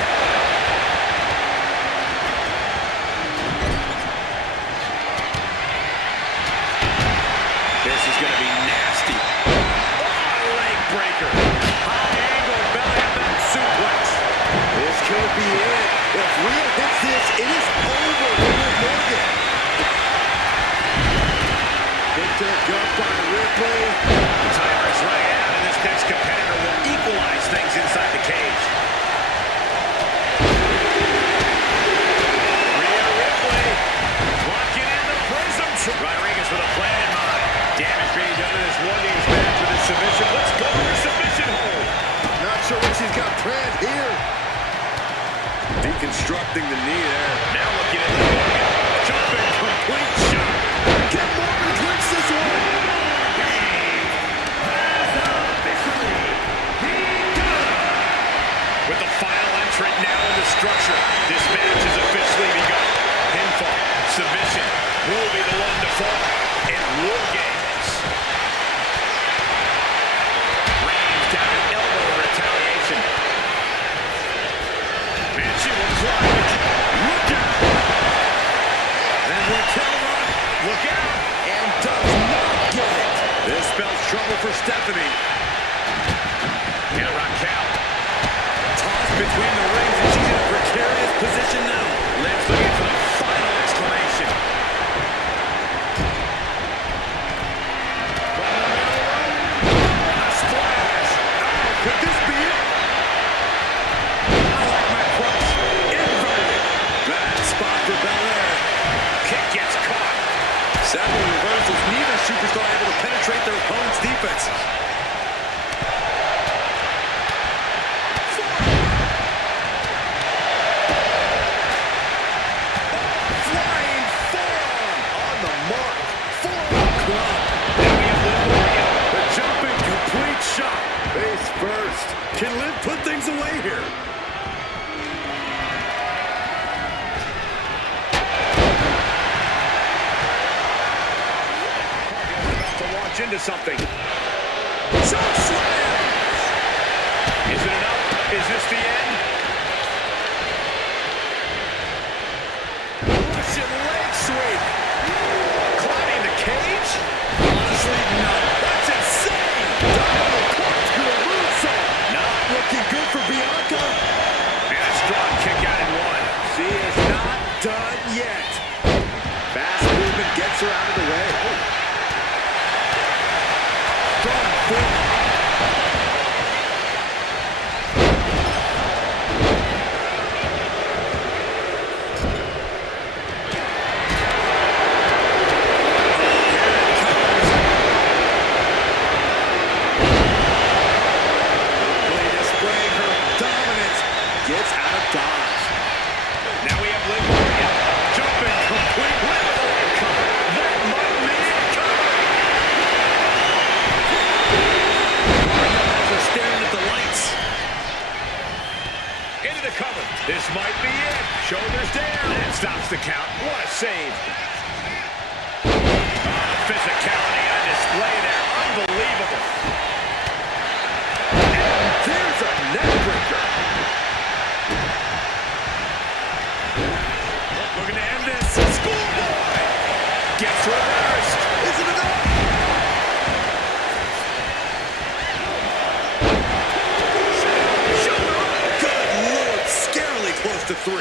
she's got planned here. Deconstructing the knee there. Now looking at the jumping complete shot. Can Morgan clinch this one? With the final entrant now in the structure, this match is officially begun. Pinfall, submission, who will be the one to fall in WarGames? Reigns down an elbow in retaliation. And she will climb it. Look out! And Raquel run. Look out! And does not get it. This spells trouble for Stephanie. And Raquel. Tossed between the rings, and she's in a precarious position now. Liv's looking for the final exclamation. A splash. Oh, could this be it? I like my approach. Inverted. Bad spot for Belair. Kick gets caught. Several reversals. Neither superstar able to penetrate their opponent's defense. Flying forearm on the mark. Forearm club. Now we have Liv Morgan. The jumping complete shot. Face first. Can Liv put things away here? About to launch into something. Choke slam. Is it enough? Is this the end? Russian leg sweep. Climbing the cage? Honestly, no. That's insane. Double corkscrew moonsault. Not looking good for Bianca. And a strong kick out in one. She is not done yet. Fast movement gets her out of the way. Strong forearm. Really displaying her dominance. Gets out of dodge. Now we have Liv Morgan. Jumping complete with the leg cover. That might be it. They're staring at the lights. Into the cover. This might be it. Shoulders down. And stops the count. What a save. Physicality on display there. Unbelievable. And there's a neck breaker. Looking to end this. Schoolboy. Gets reversed. Is it enough? Good Lord, scarily close to 3.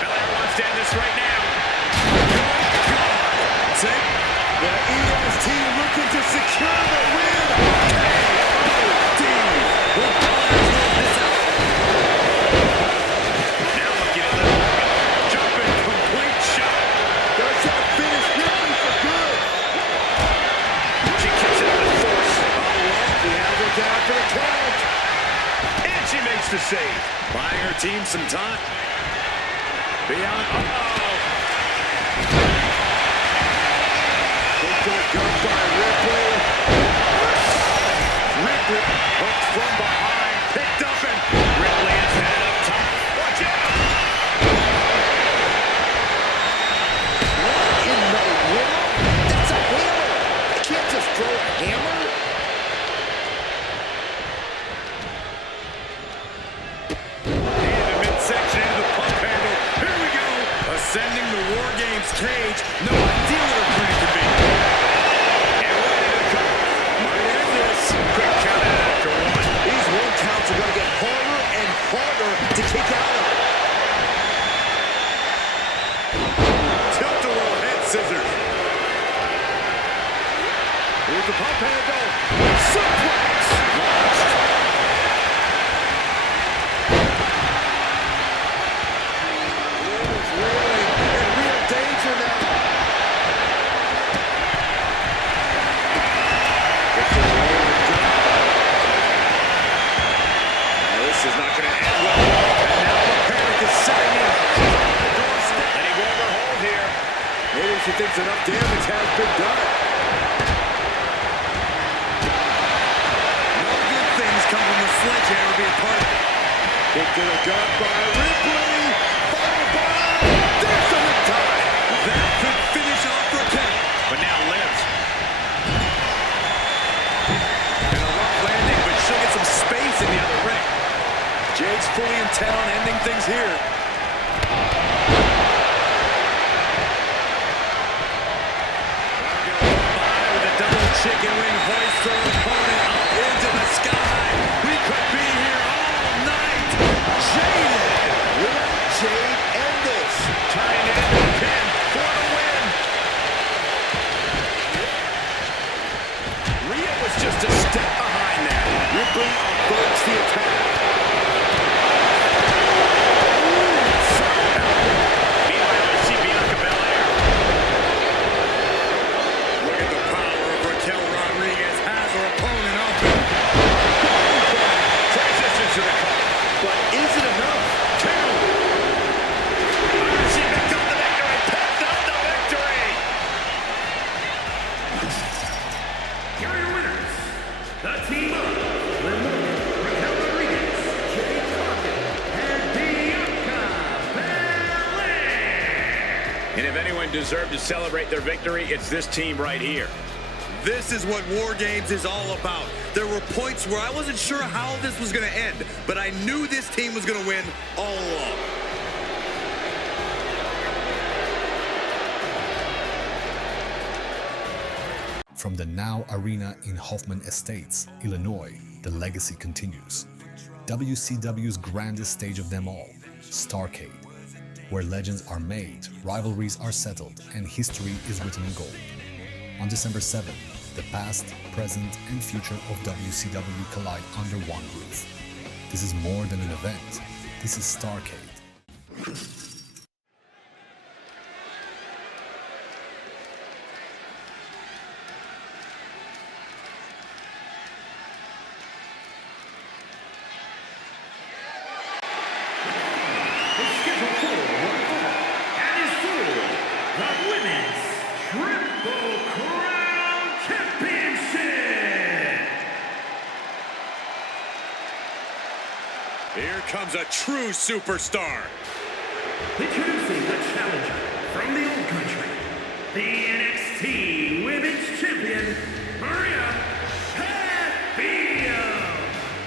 Belair wants to end this right now. Take The ES team looking to secure the win. Will Belair hold this out? Now looking at Liv Morgan. Jumping complete shot. Does that finish Ripley for good? She kicks it with force. He has her down for the count. And she makes the save. Buying her team some time. Beyond. Good gun by Ripley. Ripley hooked from behind. Picked up and Ripley is headed up top. Watch out. What in the world? That's a hammer. You can't just throw a hammer. In the midsection into the pump handle. Here we go. A enough damage has been done. No good things come from the sledgehammer being part of it. Kick to the gut by Ripley. Followed by there's the riptide. That could finish off Raquel. But now lives. And a rough landing, but she'll get some space in the other ring. Jade's fully intent on ending things here. With a double chicken wing hoist her opponent up into the sky. We could be here all night. Jade. Will Jade end this? Trying to end the pin for the win. Rhea was just a step behind that. Ripley averts the attack. Meanwhile, I see Bianca Belair. Look at the power of Raquel Rodriguez has her opponent open. Transition to the cover. But is it enough? Two. She picked up the victory. Picked up the victory. Here are your winners. The team of Raquel Rodriguez, Jade Cargill, and Bianca Belair. And if anyone deserved to celebrate their victory, it's this team right here. This is what WarGames is all about. There were points where I wasn't sure how this was going to end, but I knew this team was going to win all along. From the Now Arena in Hoffman Estates, Illinois, the legacy continues. WCW's grandest stage of them all, Starrcade, where legends are made, rivalries are settled, and history is written in gold. On December 7th, the past, present, and future of WCW collide under one roof. This is more than an event. This is Starrcade. It's scheduled for one fall and is for the Women's Triple Crown Championship. Here comes a true superstar. Introducing the challenger from the old country, the NXT Women's Champion, Maria Canello.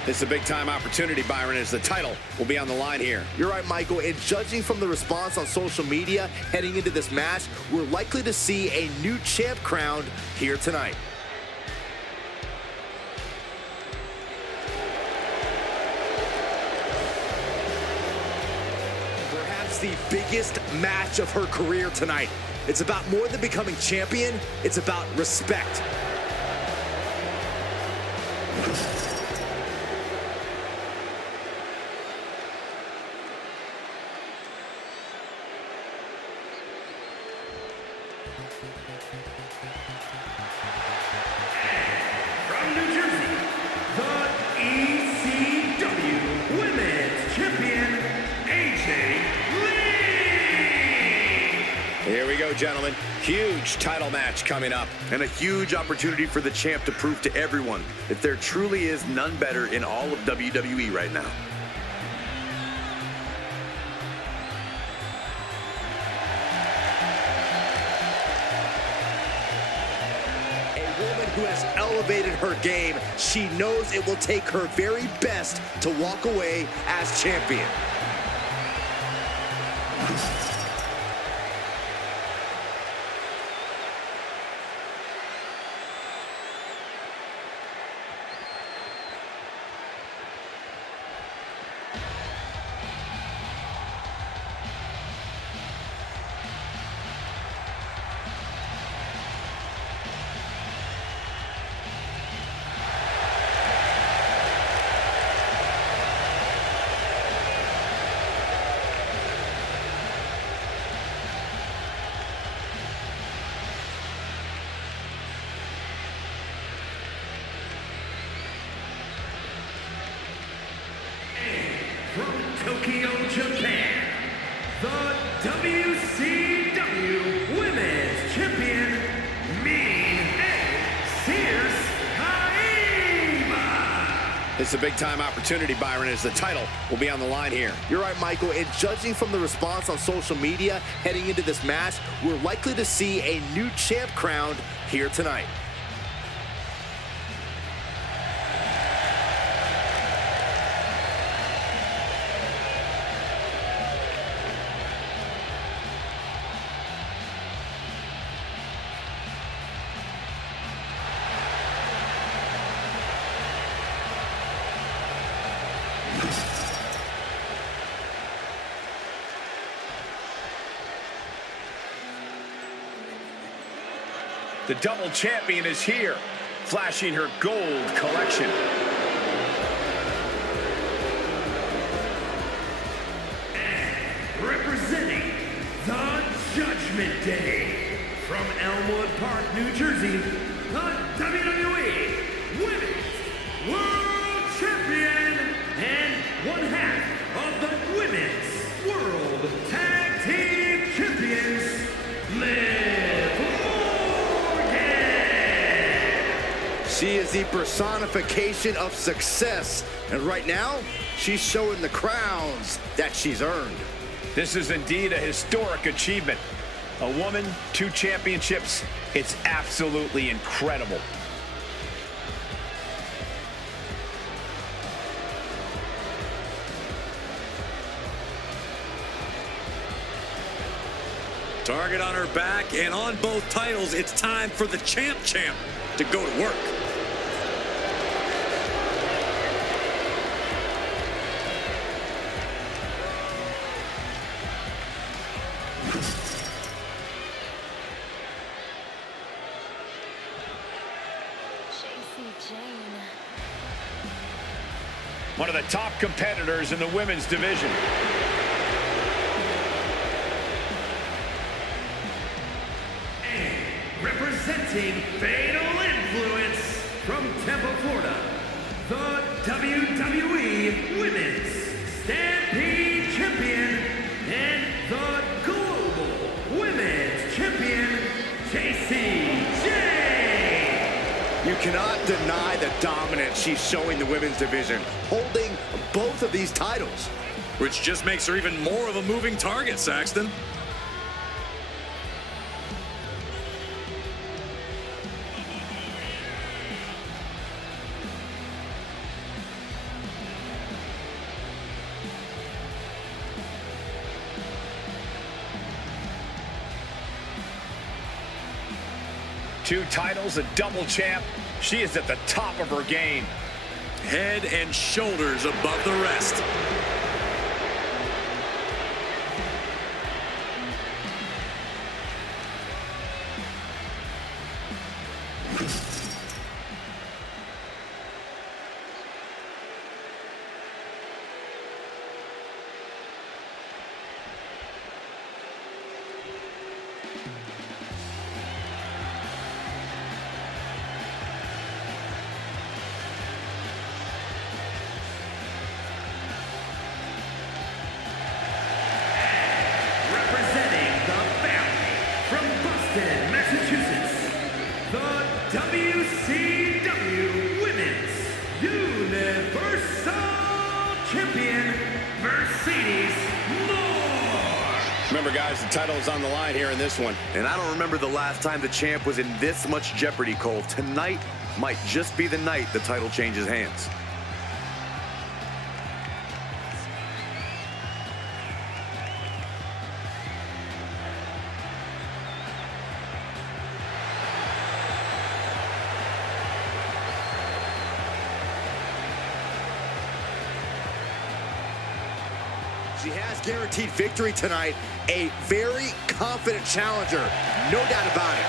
It's a big-time opportunity, Byron, as the title will be on the line here. You're right, Michael, and judging from the response on social media heading into this match, we're likely to see a new champ crowned here tonight. Perhaps the biggest match of her career tonight. It's about more than becoming champion, it's about respect. From New Jersey, the ECW Women's Champion, AJ Lee. Here we go, gentlemen. Huge title match coming up. And a huge opportunity for the champ to prove to everyone that there truly is none better in all of WWE right now. Who has elevated her game. She knows it will take her very best to walk away as champion. From Tokyo, Japan, the WCW Women's Champion, It's a big-time opportunity, Byron, as the title will be on the line here. You're right, Michael, and judging from the response on social media heading into this match, we're likely to see a new champ crowned here tonight. The double champion is here, flashing her gold collection. And representing the Judgment Day, from Elmwood Park, New Jersey, the WWE Women's World Champion and one half of the Women's World Tag Team Champions, Liv. She is the personification of success, and right now, she's showing the crowns that she's earned. This is indeed a historic achievement. A woman, 2 championships. It's absolutely incredible. Target on her back, and on both titles, it's time for the champ to go to work. One of the top competitors in the women's division. And representing Fatal Influence from Tampa, Florida, the WWE Women's Stampede Champion and the Global Women's Champion, JCJ. You cannot deny the dominance she's showing the women's division, holding both of these titles. Which just makes her even more of a moving target, Saxton. Two titles, a double champ. She is at the top of her game. Head and shoulders above the rest. Massachusetts, the WCW Women's Universal Champion, Mercedes Moore. Remember, guys, the title is on the line here in this one. And I don't remember the last time the champ was in this much jeopardy, Cole. Tonight might just be the night the title changes hands. She has guaranteed victory tonight. A very confident challenger, no doubt about it.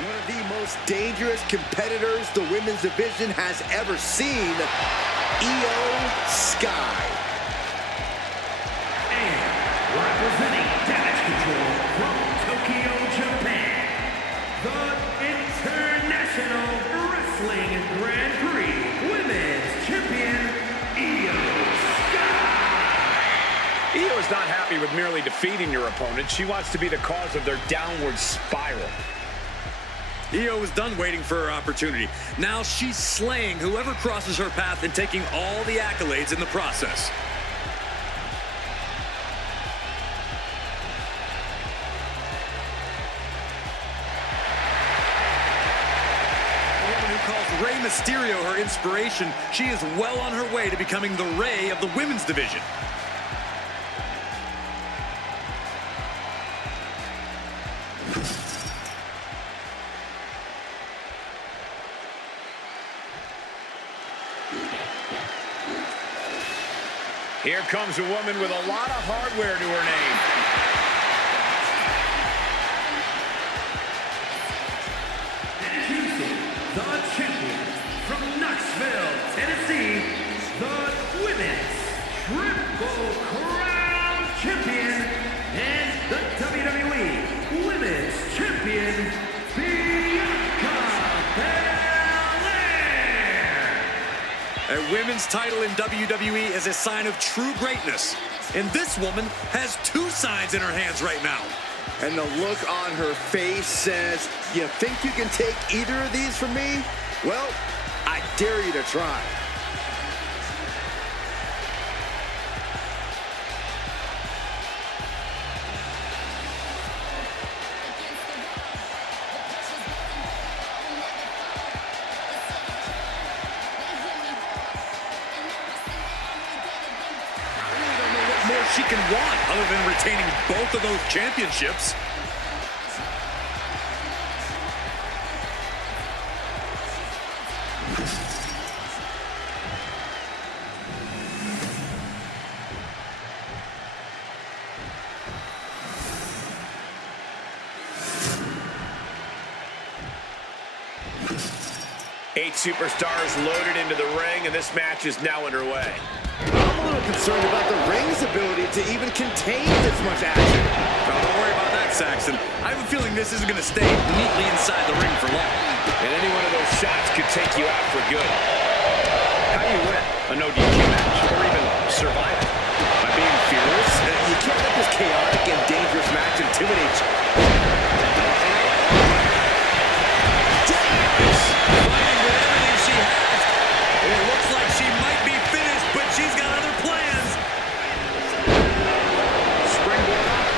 One of the most dangerous competitors the women's division has ever seen, Io Sky. And representing Damage Control from Tokyo, Japan, the International Wrestling is not happy with merely defeating your opponent. She wants to be the cause of their downward spiral. Io is done waiting for her opportunity. Now she's slaying whoever crosses her path and taking all the accolades in the process. Rey Mysterio her inspiration, she is well on her way to becoming the Rey of the women's division. Here comes a woman with a lot of hardware to her name. The champion from Knoxville, Tennessee, the Women's Triple Crown Champion and the WWE Women's Champion, Bianca Belair. A women's title in WWE is a sign of true greatness, and this woman has two signs in her hands right now. And the look on her face says, you think you can take either of these from me? Well, I dare you to try. More she can want other than retaining both of those championships. Eight superstars loaded into the ring, and this match is now underway. I'm a little concerned about the ring's ability to even contain this much action. Oh, don't worry about that, Saxton. I have a feeling this isn't going to stay neatly inside the ring for long. And any one of those shots could take you out for good. How do you win a no DQ match, or even survive it? By being fearless? You can't let this chaotic and dangerous match intimidate you. Fighting with everything she has. It looks like she might be finished, but she's got other plans. Springboard up.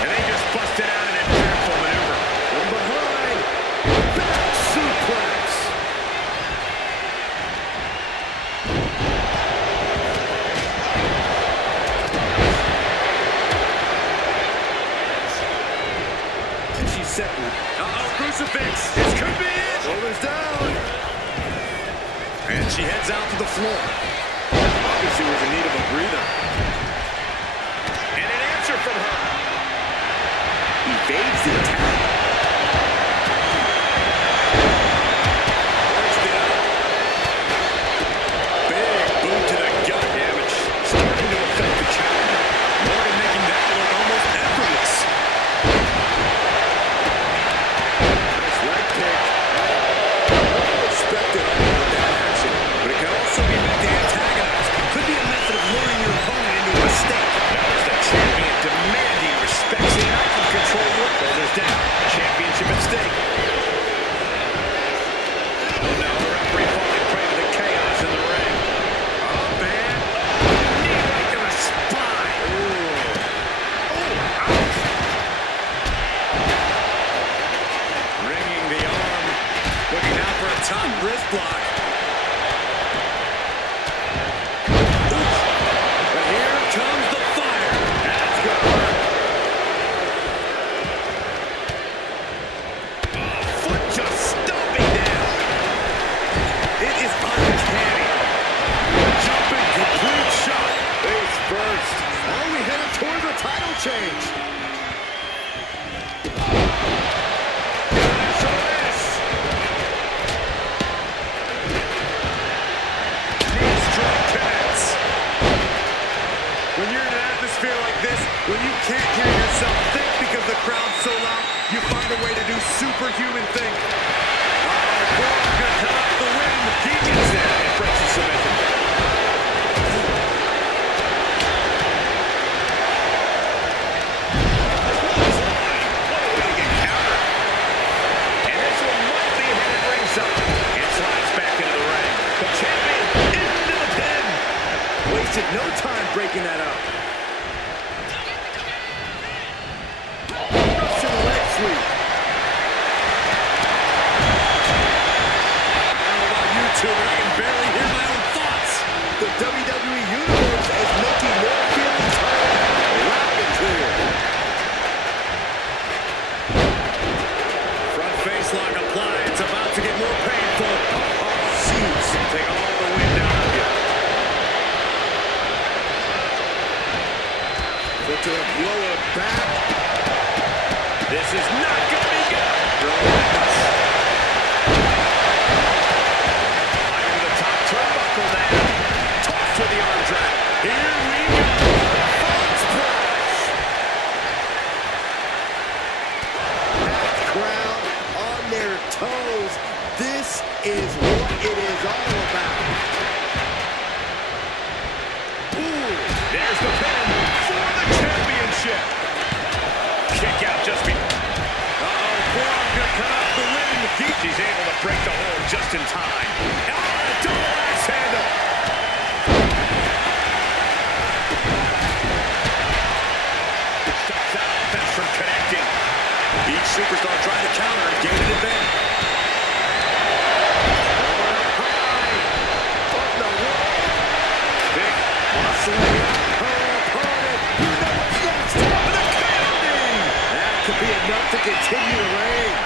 And they just busted out an impactful maneuver. From behind, back suplex. And she's set. Uh-oh, crucifix. This could be it. Shoulders down. And she heads out to the floor. Obviously was in need of a breather. And an answer from her. Evades the attack. Big boot to the gut. Damage starting to affect the challenger. Morgan making that look almost effortless. Nice leg kick. Expected that action. But it can also be meant to antagonize. Could be a method of luring your opponent into a mistake. There's the champion demanding respect. See, I can control your shoulders down. Championship at stake. Oh no, the referee falling prey to the chaos in the ring. Oh, man. Knee right to the spine. Ouch. Ringing the arm. Looking out for a top wrist block. But here comes the fire. That's gonna hurt. Foot just stomping down. It is uncanny. Jumping complete shot. Face first. Now we headed towards a title change. SOS. Knee strike connects. When you're in an atmosphere like this, when you can't hear yourself think because the crowd's so loud, you find a way to do superhuman things. Oh, Lower back. This is not going to be good. Fire to the top turnbuckle now. Toss for the arm drag. Here we go. Frog splash. Packed crowd on their toes. This is what it is all about. Ooh, there's the pin for the championship. Kick out just be. Uh-oh, forearm gonna cut off the win. She's able to break the hold just in time. Oh, a double axe handle. Stops that offense from connecting. Each superstar trying to counter and gain an advantage. Could be enough to continue the reign.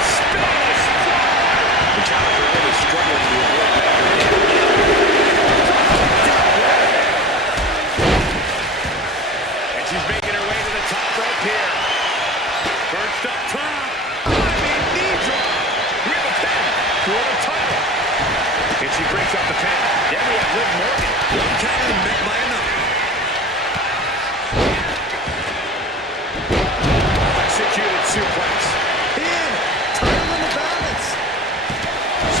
Spanish fly. The challenger really struggling to avoid that. And she's making her way to the top rope here. First up top. Knee drop. We have a pin for the title. And she breaks up the pin. Then we have Liv Morgan. One count and met by another. Executed suplex. Pin. Title in the balance.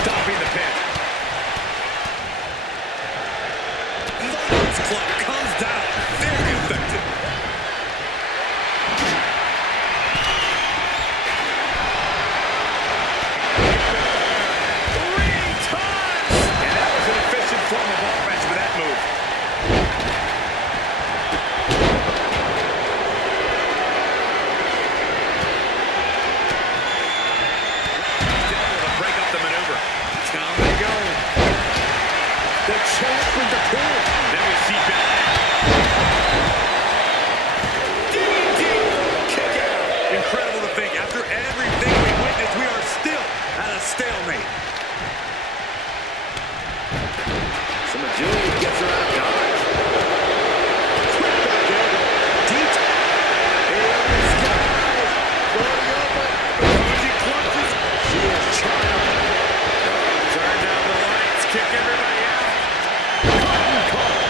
Stopping the pin. Lions Club comes down. Very effective. Three times. And that was an efficient form of offense for that move. stalemate. Some agility gets her out of dodge. Quick back elbow. Deep. Here in the sky. Going over. She clutches. She is trying. Turn down the lights. Kick everybody out. Cotton call.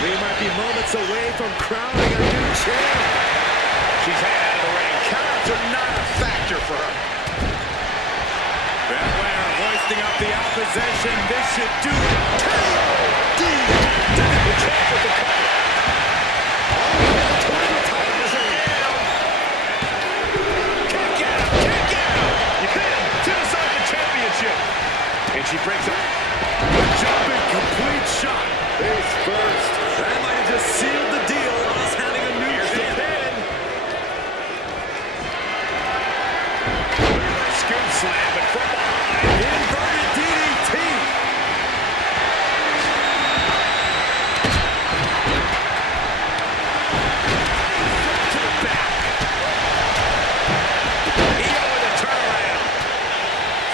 We might be moments away from crowning a new champ. She's headed out of the ring. Counts are not a factor for her. Belair hoisting up the opposition. This should do it. The champ with the cover. Kick out. Kick out. You pin to decide the championship. And she breaks up. Jumping complete shot. Face first. That might have just sealed the deal on us having a new champion. Scoop slam, but from behind. Inverted DDT. To the back. Io with a turnaround.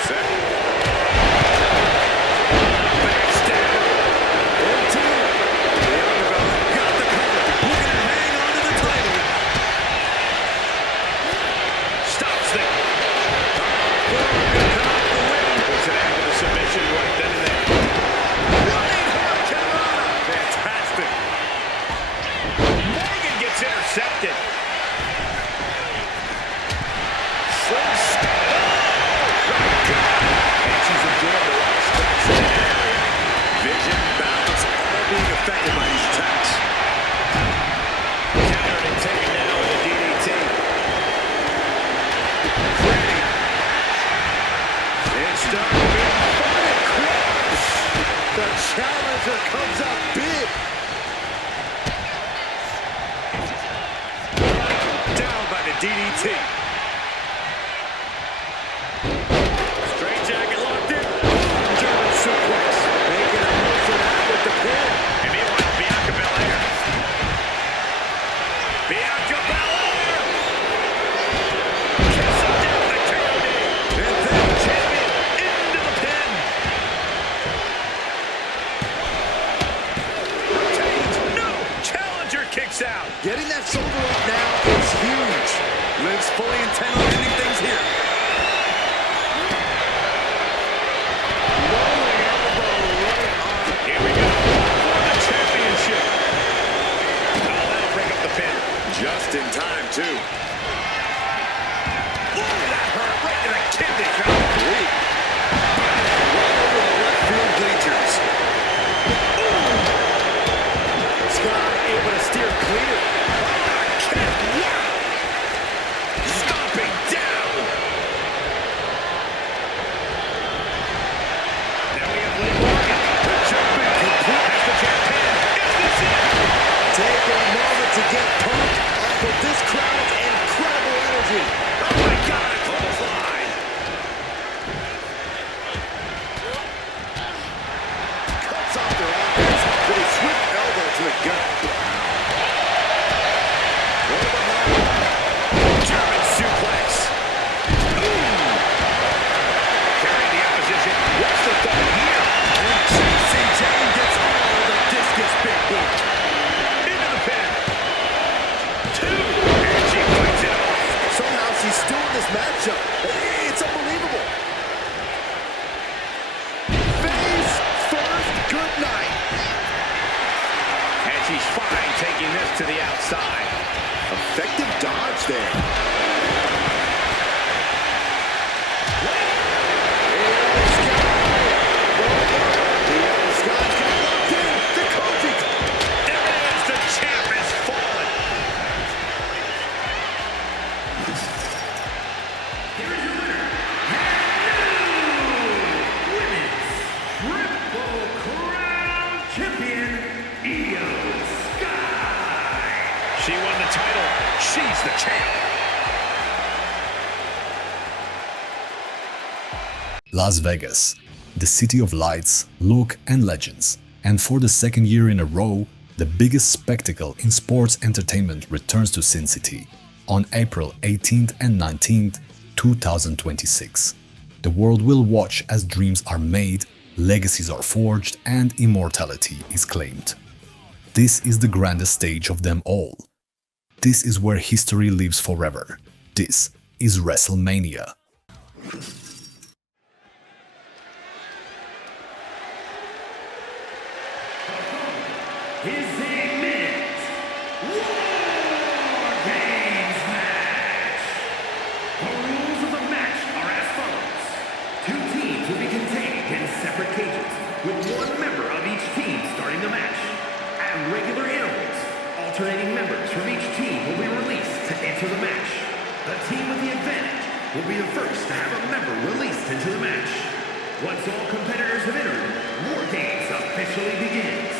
Set. Backstab. Into. The Underground got the cover. Looking to hang on to the title. Stops there. Puts it out with a submission right then and there. Running hurricanrana. Fantastic. Morgan gets intercepted. And she's enjoying the right spots in the area. Vision, balance, all being affected by these attacks. Countered and taken down with a DDT. It's done. Inverted crush. The challenger comes up big. Down by the DDT. Straight jacket locked in. German suplex. Making a move for that with the pin. And meanwhile, Bianca Belair. Bianca Belair! Kissing down the KOD. And then champion into the pin. Retains. No! Challenger kicks out. Getting that that shoulder up now is huge. Liv's fully intent on ending things here. Rolling elbow right on. Here we go for the championship. Oh, that'll break up the pin. Just in time, too. Ooh, that hurt right in the kidney. Right over the left field bleachers. Scott able to steer clear. Stomping down. Now we have Lee Morgan. The jumping complete as the champion. Is this it? Take a moment to get pumped off of this crowd's incredible energy. Oh my God, it's almost live. Cuts off their offense with a swift elbow to the gut. German suplex. Ooh. Carrying the opposition. What's the thought here? And Jason Jane gets all the discus big boot. Into the pin. Two. And she fights it off. Somehow she's still in this matchup. It's unbelievable. Face first, good night. And she's fine taking this to the outside. Effective dodge there. There it is. The champ has fallen. Here is your winner, and new Women's Triple Crown Champion, Io Sky. She won the title. She's the champ. Las Vegas, the city of lights, look, and legends. And for the second year in a row, the biggest spectacle in sports entertainment returns to Sin City on April 18th and 19th, 2026. The world will watch as dreams are made, legacies are forged, and immortality is claimed. This is the grandest stage of them all. This is where history lives forever. This is WrestleMania. His mid-minute WarGames match. The rules of the match are as follows. 2 teams will be contained in separate cages, with 1 member of each team starting the match. At regular intervals, alternating members from each team will be released to enter the match. The team with the advantage will be the first to have a member released into the match. Once all competitors have entered, WarGames officially begins.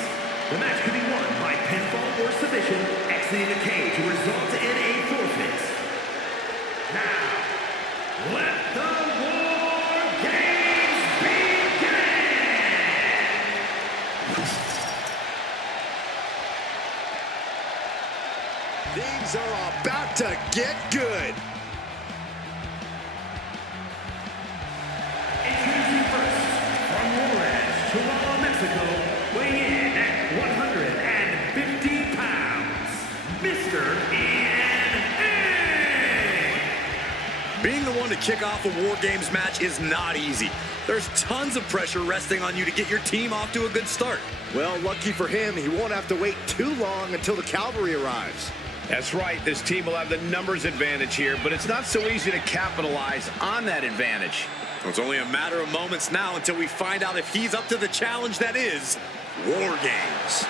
The match can be won by pinfall or submission, exiting the cage will result in a forfeit. Now, let the WarGames begin! Things are about to get good. Introducing first, from Juarez, Chihuahua, Mexico, weighing in at 150 pounds, Mr. Ian Hay. Being the one to kick off a WarGames match is not easy. There's tons of pressure resting on you to get your team off to a good start. Well, lucky for him, he won't have to wait too long until the cavalry arrives. That's right. This team will have the numbers advantage here, but it's not so easy to capitalize on that advantage. It's only a matter of moments now until we find out if he's up to the challenge that is WarGames.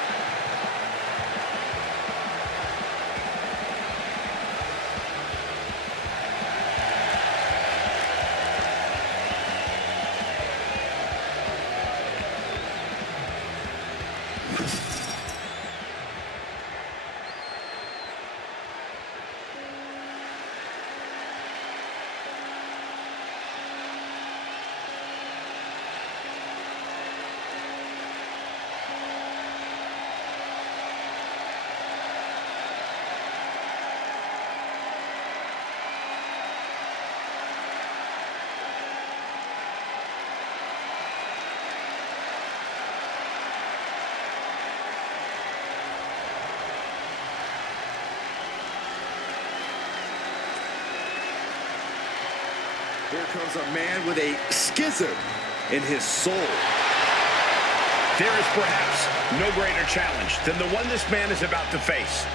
Here comes a man with a schism in his soul. There is perhaps no greater challenge than the one this man is about to face.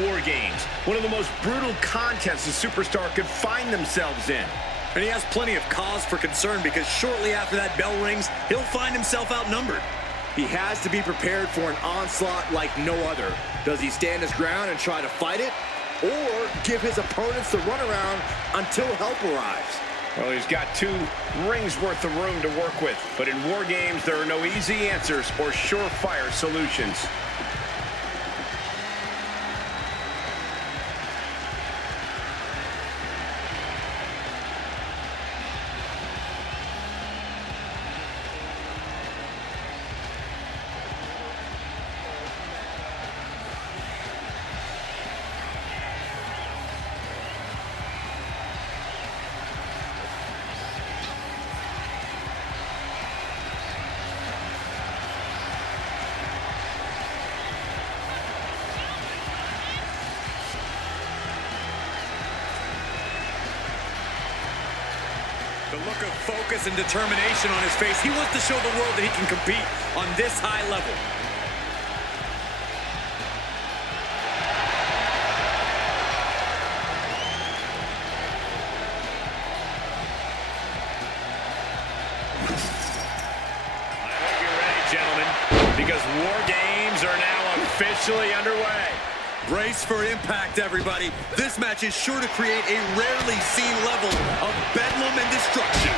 WarGames, one of the most brutal contests a superstar could find themselves in. And he has plenty of cause for concern because shortly after that bell rings, he'll find himself outnumbered. He has to be prepared for an onslaught like no other. Does he stand his ground and try to fight it? Or give his opponents the runaround until help arrives? Well, he's got 2 rings worth of room to work with. But in WarGames, there are no easy answers or surefire solutions. The look of focus and determination on his face. He wants to show the world that he can compete on this high level. I hope you're ready, gentlemen, because WarGames are now officially underway. Brace for impact, everybody. This match is sure to create a rarely seen level of bedlam and destruction.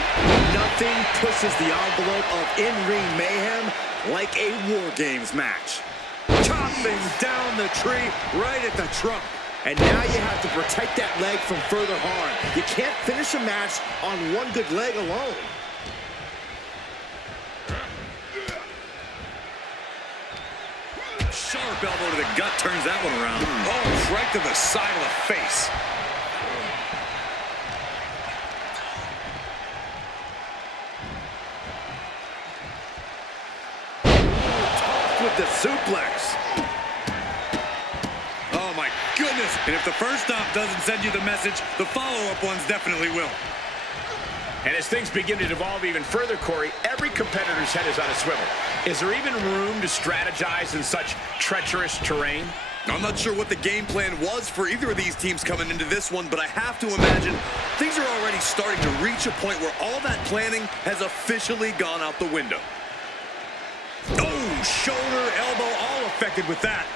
Nothing pushes the envelope of in-ring mayhem like a WarGames match. Chopping down the tree right at the trunk. And now you have to protect that leg from further harm. You can't finish a match on one good leg alone. Sharp elbow to the gut turns that one around. Oh, right to the side of the face. Tossed with the suplex. Oh, my goodness. And if the first stop doesn't send you the message, the follow-up ones definitely will. And as things begin to devolve even further, Corey, every competitor's head is on a swivel. Is there even room to strategize in such treacherous terrain? I'm not sure what the game plan was for either of these teams coming into this one, but I have to imagine things are already starting to reach a point where all that planning has officially gone out the window. Oh, shoulder, elbow, all affected with that.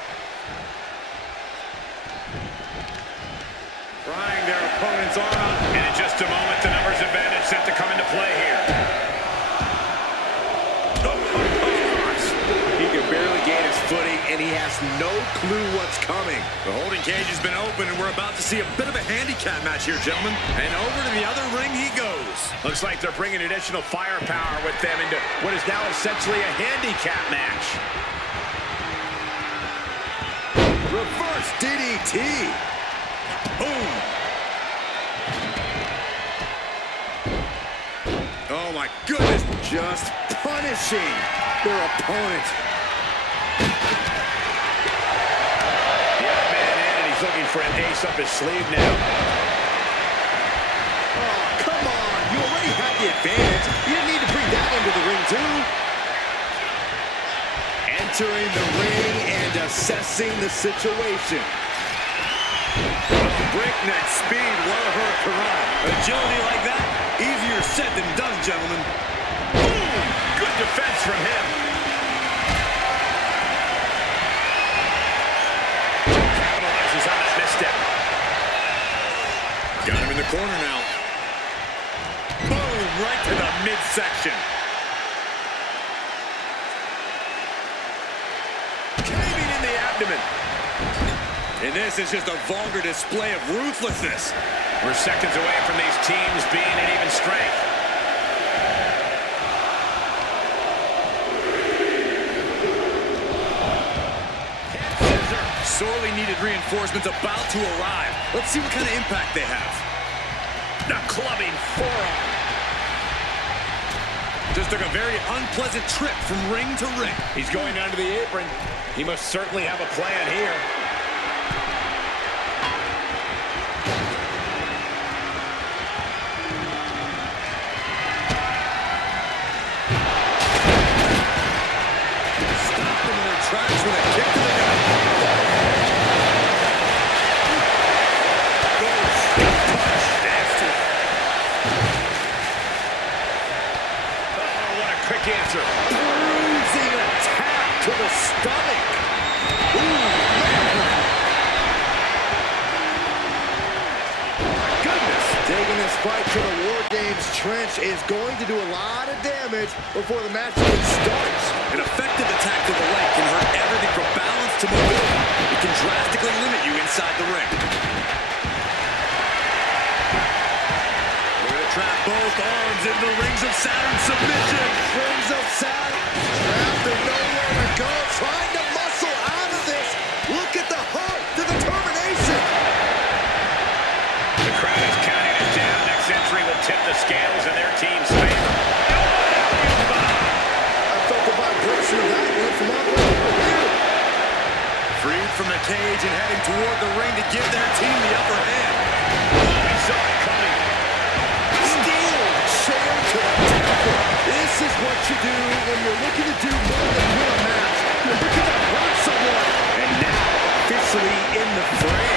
Prying their opponent's arm out. And in just a moment, the numbers advantage set to come into play here. He can barely gain his footing, and he has no clue what's coming. The holding cage has been open, and we're about to see a bit of a handicap match here, gentlemen. And over to the other ring he goes. Looks like they're bringing additional firepower with them into what is now essentially a handicap match. Reverse DDT. Boom. Oh, my goodness. Just punishing their opponent. Yeah, man in, and he's looking for an ace up his sleeve now. Oh, come on. You already had the advantage. You didn't need to bring that into the ring, too. Entering the ring and assessing the situation. Breakneck speed, what a hurricane. Agility like that, easier said than done, gentlemen. Boom! Good defense from him. Capitalizes on that misstep. Got him in the corner now. Boom! Right to the midsection. Caving in the abdomen. And this is just a vulgar display of ruthlessness. We're seconds away from these teams being at even strength. Sorely needed reinforcements about to arrive. Let's see what kind of impact they have. The clubbing forearm. Just took a very unpleasant trip from ring to ring. He's going under the apron. He must certainly have a plan here. spike to the WarGames trench is going to do a lot of damage before the match even starts. An effective attack to the leg can hurt everything from balance to mobility. It can drastically limit you inside the ring. We're going to trap both arms in the rings of Saturn submission. Rings of Saturn. Trapped and nowhere to go. Trying to muscle out of this. Look at the heart, the determination. The crowd is counting it down. Next entry will tip the scales in their team's favor. I felt the vibration of that one from all the way over here. Freed from the cage and heading toward the ring to give their team the upper hand. We saw it coming. Steel chair to the temple. This is what you do when you're looking to do more than win a match. You're looking to hurt someone. And now, officially in the fray.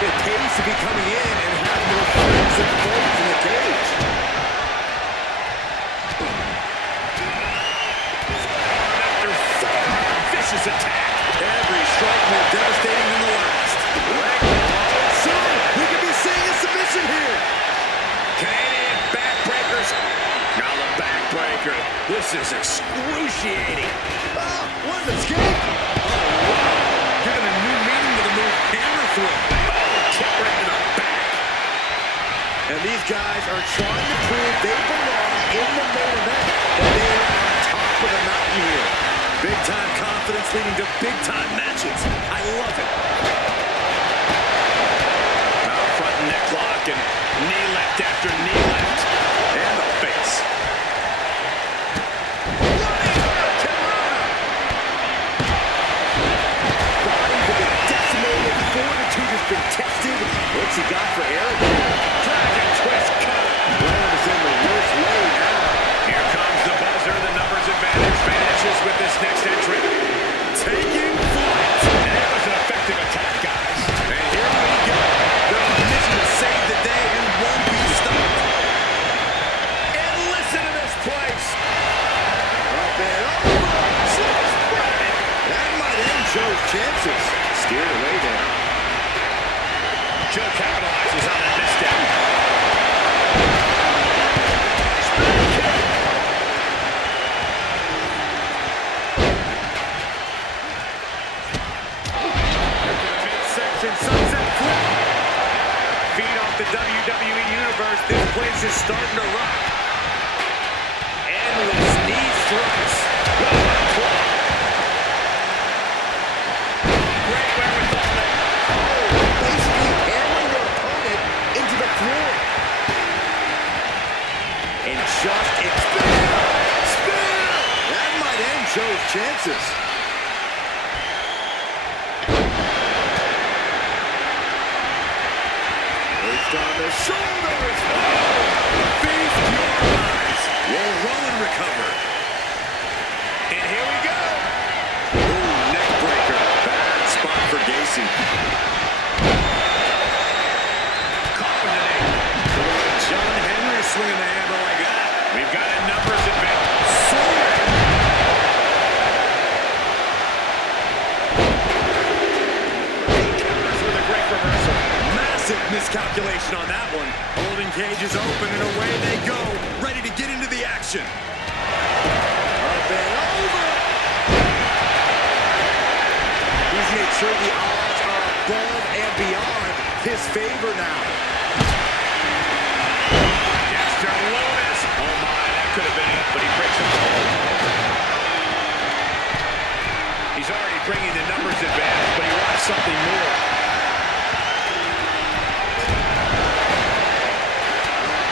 It pays to be coming in and have more friends and foes in the cage. After four, vicious attack. Every strike more devastating than the last. Soon, we could be seeing a submission here. Canadian backbreakers. Now the backbreaker. This is excruciating. Ah, what an escape. Giving a new meaning to the move hammer throw. Kick right to the back. And these guys are trying to prove they belong in the main event. That they are on top of the mountain here. Big-time confidence leading to big-time matches. I love it. Front neck lock and knee left after knee left. And the face. Bodies have been decimated. Fortitude has been tested. What's he got for Eric here? Dragon twist cover. Brown is in the worst way now. Here comes the buzzer. The numbers advantage vanishes with this next entry. Taking flight. And it was an effective attack, guys. And here we go. They're on a mission to save the day and won't be stopped. And listen to this place. Up and over. Spread. That might end Joe's chances. Steered away there. Joe capitalizes on that misstep. Midsection sunset flip. Feed off the WWE Universe. This place is starting to rock. Endless knee strikes. Great wherewithal there. Basically hammering their opponent into the floor. And just expand. Spin! That might end Joe's chances. Placed on the shoulders. Feast your eyes. Will Rowan recover? And here we go. Ooh, neck breaker. Bad spot for Gacy. Caught with an aim. John Henry swinging the hammer like that. We've got a numbers advantage. Counters with a great reversal. Massive miscalculation on that one. Holding cages open and away they go. Ready to get into the action. Up and over. He's made sure the odds are above and beyond his favor now. Dexter Loomis. Oh my, that could have been it, but he breaks it. He's already bringing the numbers advantage, but he wants something more.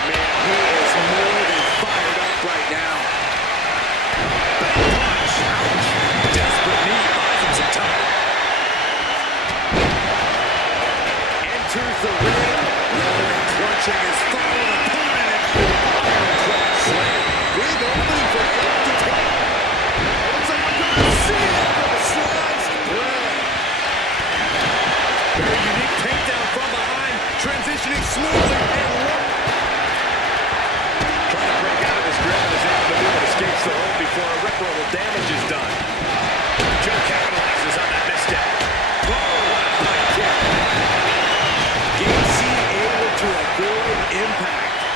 Man, he is more than fired up right now. Punch. Ouch. Desperate knee buys him some time. Enters the ring. Rowan clutching his fallen opponent. Iron Claw slam. Big opening for Eric to take. Looks like we're going to see it. Sliced bread. Very unique takedown from behind. Transitioning smoothly and look. Trying to break out of his grip and is able to do it. Escapes the hold before irreparable damage is done. Joe capitalizes on that misstep. Oh, what a high kick. Gacy able to avoid impact.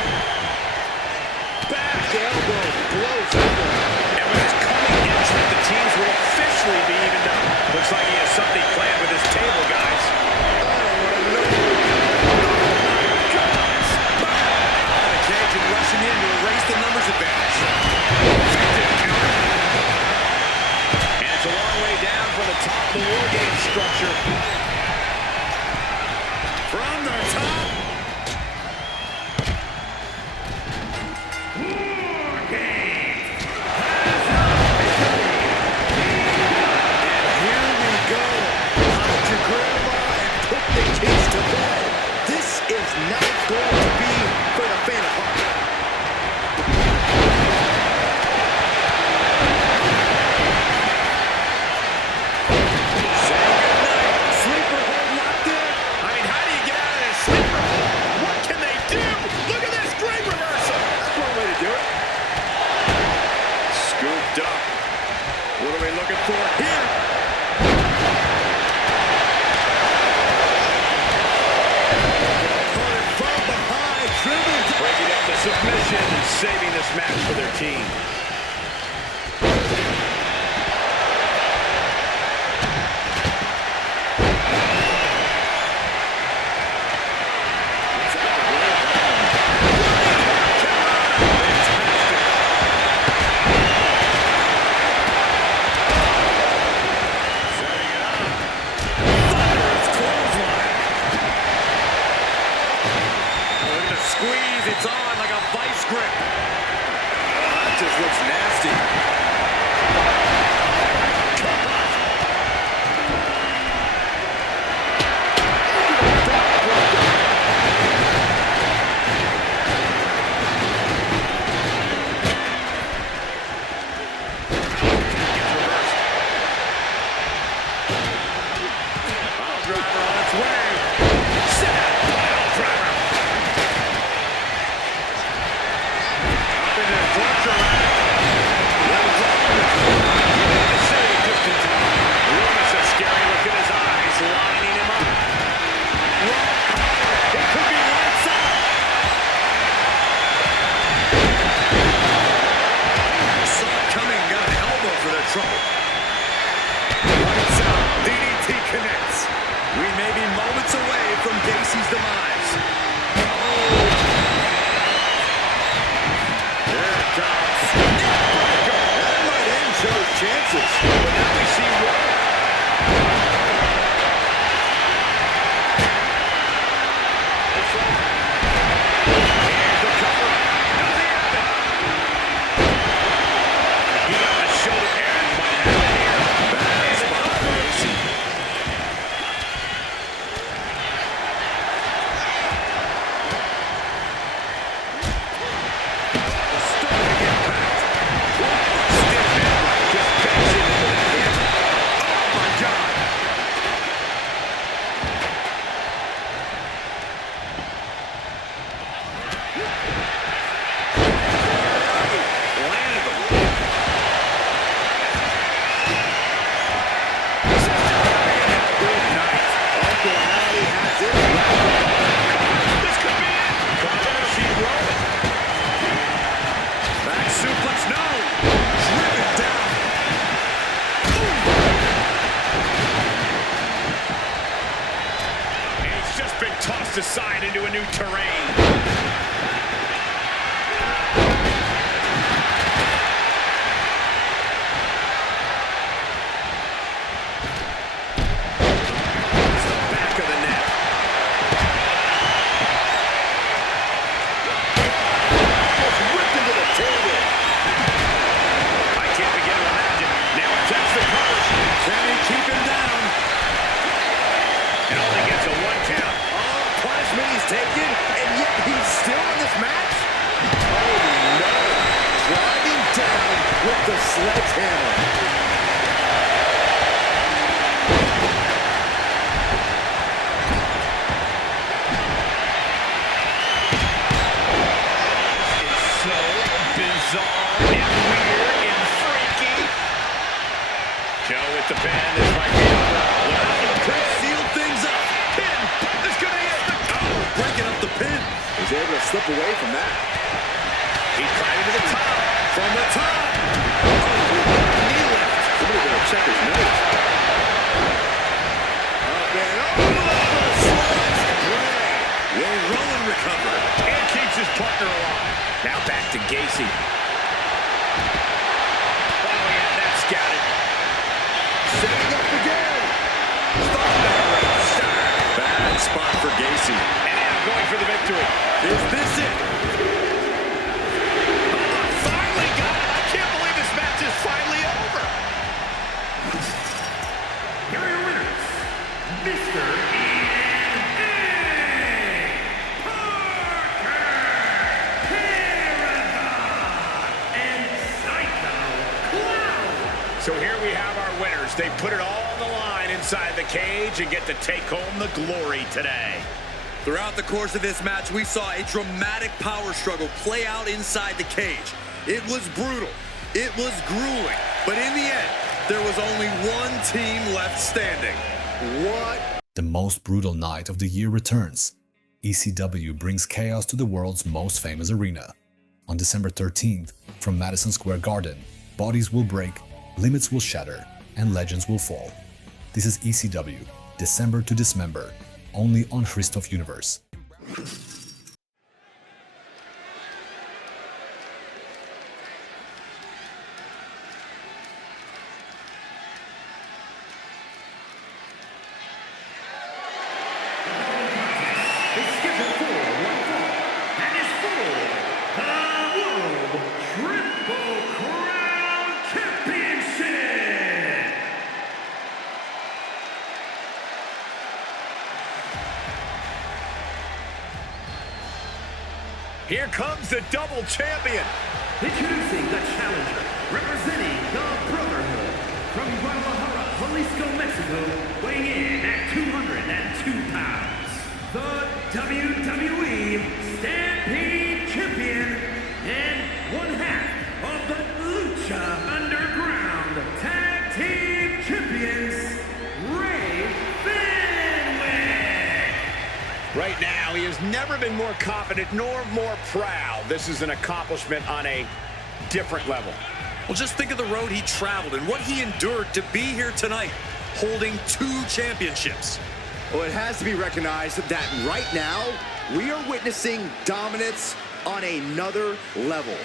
going to be for the fan of heart. Saying goodnight. Sleeper hold locked in. I mean, how do you get out of this sleeper hold? What can they do? Look at this great reversal. That's one way to do it. Scooped up. What are we looking for here? From behind, driven. Breaking up the submission and saving this match for their team. Squeeze, it's on like a vice grip. That just looks nasty. Pile driver on its way. Set up, pile driver. Trouble. Lights out. DDT connects. We may be moments away from Gacy's demise. Oh. There it comes. That might end Joe's chances. But now we see what. Here's the cover. Does he have it? He got the shoulder pad. Bad spot for Gacy. Stunning impact. Stiff headlock. Just backs into the hip. Oh my God. Landed him. Good night. Uncle Howdy has it. This could be it. She rolled it. Back suplex, no. Driven down. And he's just been tossed aside into a new terrain. Back of the net. Almost whipped into the table. I can't begin to imagine. Now attempts the cover. Can he keep him down? And only gets a 1 count. All punishment he's taken, and yet he's still in this match? Oh no. Driving down with the sledgehammer. So bizarre and weird and freaky. Joe with the pin. This might be over. Could seal things up. Pin. This could be it. Oh, breaking up the pin. He's able to slip away from that. He climbed to the top. From the top. Oh, knee lift. Somebody better check his notes. Up and over. Slides. Will Rowan recover? And keeps his partner alive. Now back to Gacy. Oh, yeah, that's got it. Setting up again. Bad spot for Gacy. And now going for the victory. Is this it? Oh, finally got it. I can't believe this match is finally over. Here are your winners, Mr. Ian A. Yes, they put it all on the line inside the cage and get to take home the glory today. Throughout the course of this match, we saw a dramatic power struggle play out inside the cage. It was brutal. It was grueling. But in the end, there was only one team left standing. What? The most brutal night of the year returns. ECW brings chaos to the world's most famous arena. On December 13th, from Madison Square Garden, bodies will break, limits will shatter, and legends will fall. This is ECW, December to Dismember, only on Christoph Universe. Is scheduled for one fall, and is for the World Triple Crown Championship. Here comes the double champion. Introducing the challenger, representing the Brotherhood, from Guadalajara, Jalisco, Mexico, weighing in at 202 pounds, the WWE Stampede Champion, and one half of the Lucha Underground Tag Team Champions, Ray Fenwick. Right now, he has never been more confident nor more proud. This is an accomplishment on a different level. Well, just think of the road he traveled and what he endured to be here tonight, holding 2 championships. Well, it has to be recognized that right now, we are witnessing dominance on another level.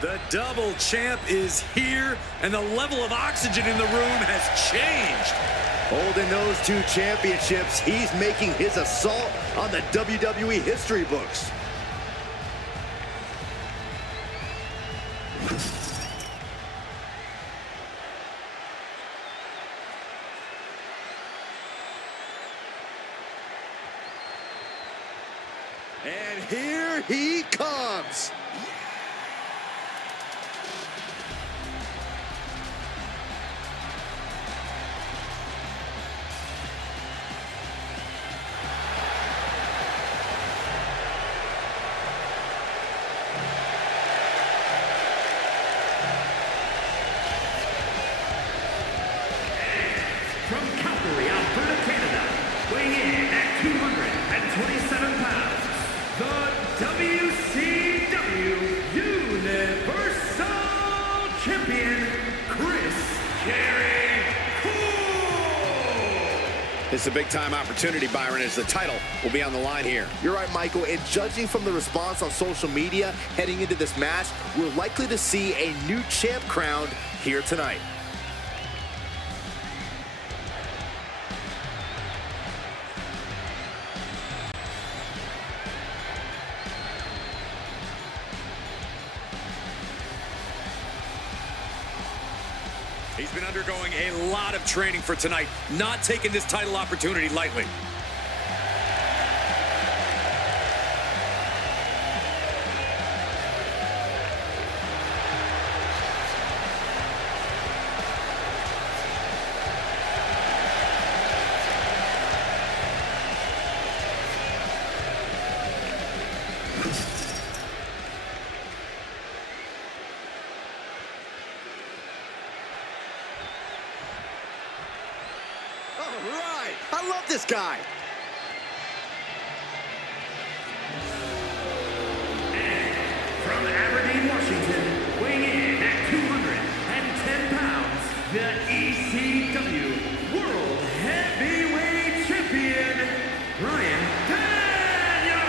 The double champ is here, and the level of oxygen in the room has changed. Holding those 2 championships, he's making his assault on the WWE history books. And here he comes. From Calgary, Alberta, Canada, weighing in at 227 pounds, the WCW Universe Champion, Chris Jericho. It's a big-time opportunity, Byron, as the title will be on the line here. You're right, Michael, and judging from the response on social media heading into this match, we're likely to see a new champ crowned here tonight. He's been undergoing a lot of training for tonight, not taking this title opportunity lightly. All right, I love this guy. From Aberdeen, Washington, weighing in at 210 pounds, the ECW World Heavyweight Champion, Bryan Danielson.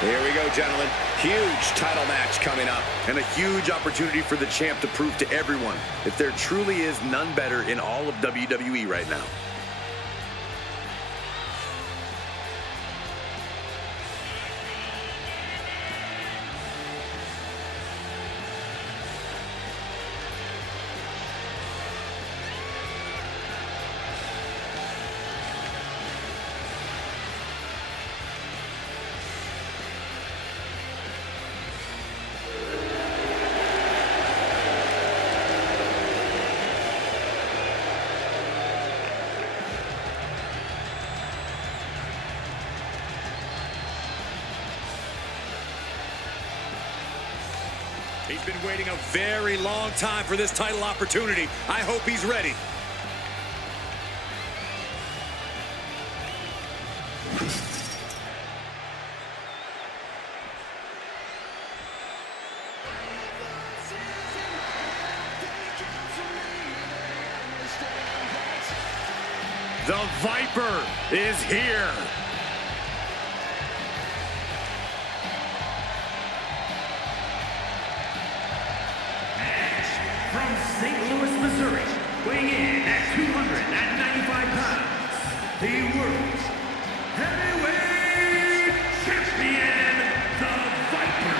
Here we go, gentlemen. Huge title match coming up. And a huge opportunity for the champ to prove to everyone if there truly is none better in all of WWE right now. He's been waiting a very long time for this title opportunity. I hope he's ready. The Viper is here. From St. Louis, Missouri, weighing in at 295 pounds, the world's heavyweight champion, the Viper,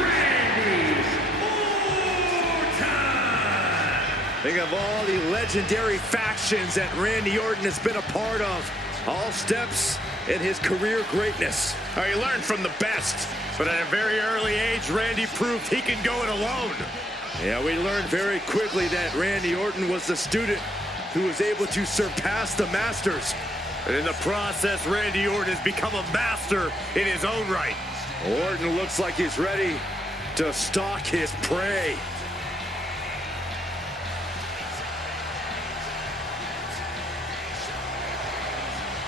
Randy Orton! Think of all the legendary factions that Randy Orton has been a part of. All steps in his career greatness. He learned from the best, but at a very early age, Randy proved he can go it alone. Yeah, we learned very quickly that Randy Orton was the student who was able to surpass the masters. And in the process, Randy Orton has become a master in his own right. Orton looks like he's ready to stalk his prey.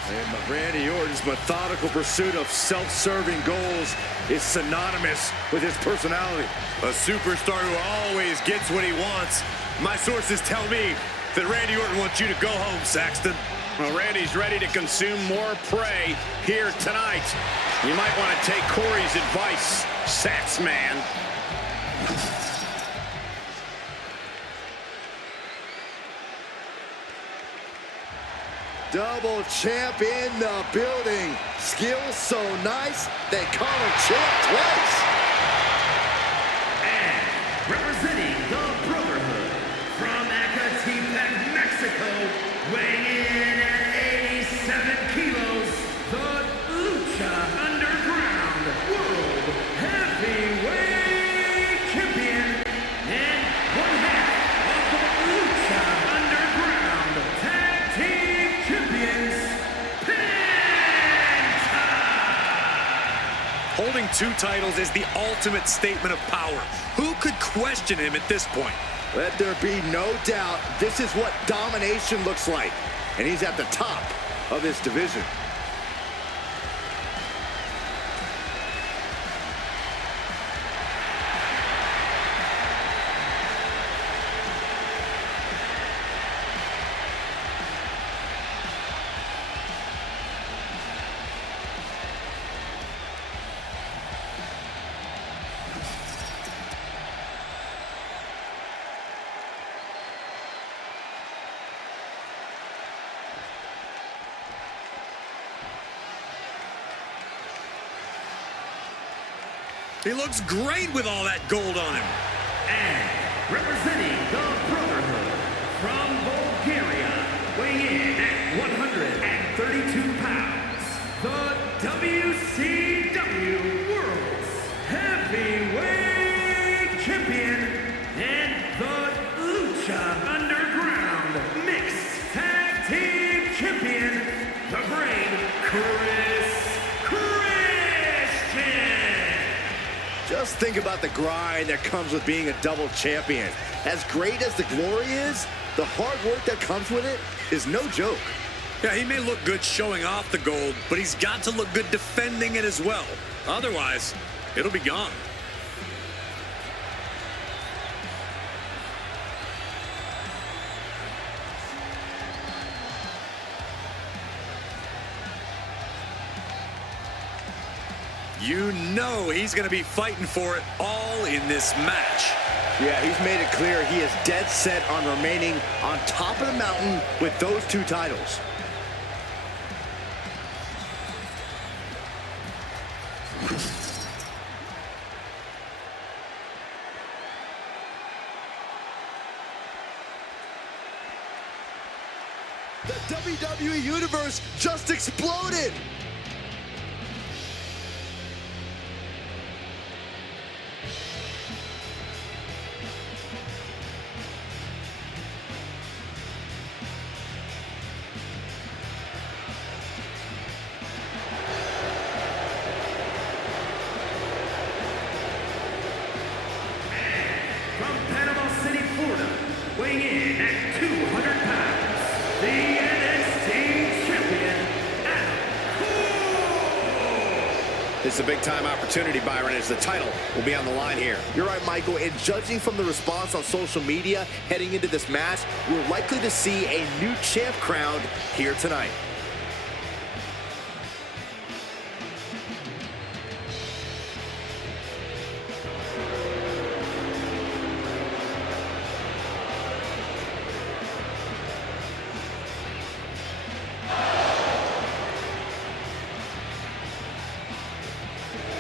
And Randy Orton's methodical pursuit of self-serving goals is synonymous with his personality. A superstar who always gets what he wants. My sources tell me that Randy Orton wants you to go home, Saxton. Well, Randy's ready to consume more prey here tonight. You might want to take Corey's advice, Sax Man. Double champ in the building. Skill so nice, they call him champ twice. And representing the Brotherhood from Ecatepec, Mexico, weighing in at 87 kilos, the Lucha Underground World Heavyweight Champion and one half of the Lucha Underground Tag Team Champions, Penta! Holding two titles is the ultimate statement of power. Who could question him at this point? Let there be no doubt, this is what domination looks like. And he's at the top of his division. He looks great with all that gold on him. And representing the Brotherhood from Bulgaria, weighing in at 132 pounds, the WCW World's Heavyweight Champion and the Lucha Underground Mixed Tag Team Champion, the Great Christian. Just think about the grind that comes with being a double champion. As great as the glory is, the hard work that comes with it is no joke. Yeah, he may look good showing off the gold, but he's got to look good defending it as well. Otherwise, it'll be gone. You know he's going to be fighting for it all in this match. Yeah, he's made it clear he is dead set on remaining on top of the mountain with those two titles. The WWE Universe just exploded! Panama City, Florida, weighing in at 200 pounds, the NXT champion, Adam Cole! This is a big-time opportunity, Byron, as the title will be on the line here. You're right, Michael, and judging from the response on social media heading into this match, we're likely to see a new champ crowned here tonight.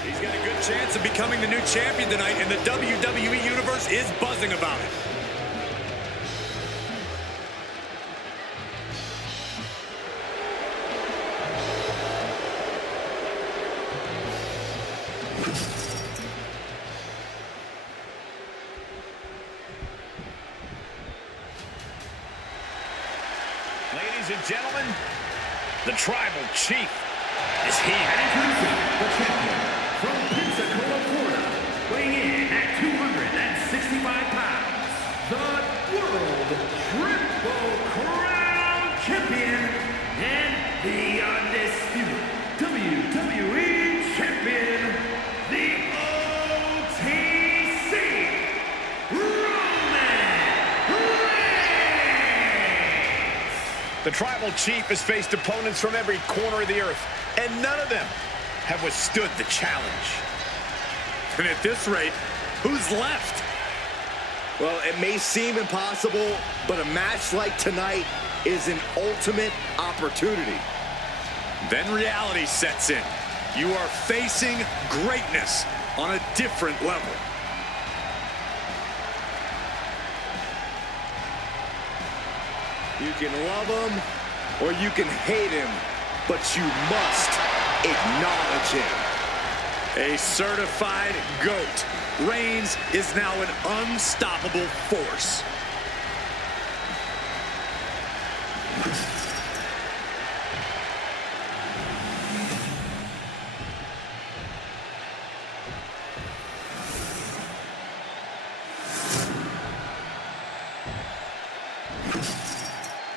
He's got a good chance of becoming the new champion tonight, and the WWE Universe is buzzing about it. Ladies and gentlemen, the Tribal Chief is here. Introducing the champion from Pensacola, Florida, weighing in at 265 pounds, the World Triple Crown Champion and the undisputed WWE Champion, the OTC, Roman Reigns! The Tribal Chief has faced opponents from every corner of the earth, and none of them have withstood the challenge. And at this rate, who's left? Well, it may seem impossible, but a match like tonight is an ultimate opportunity. Then reality sets in. You are facing greatness on a different level. You can love him or you can hate him, but you must acknowledge him. A certified GOAT, Reigns is now an unstoppable force.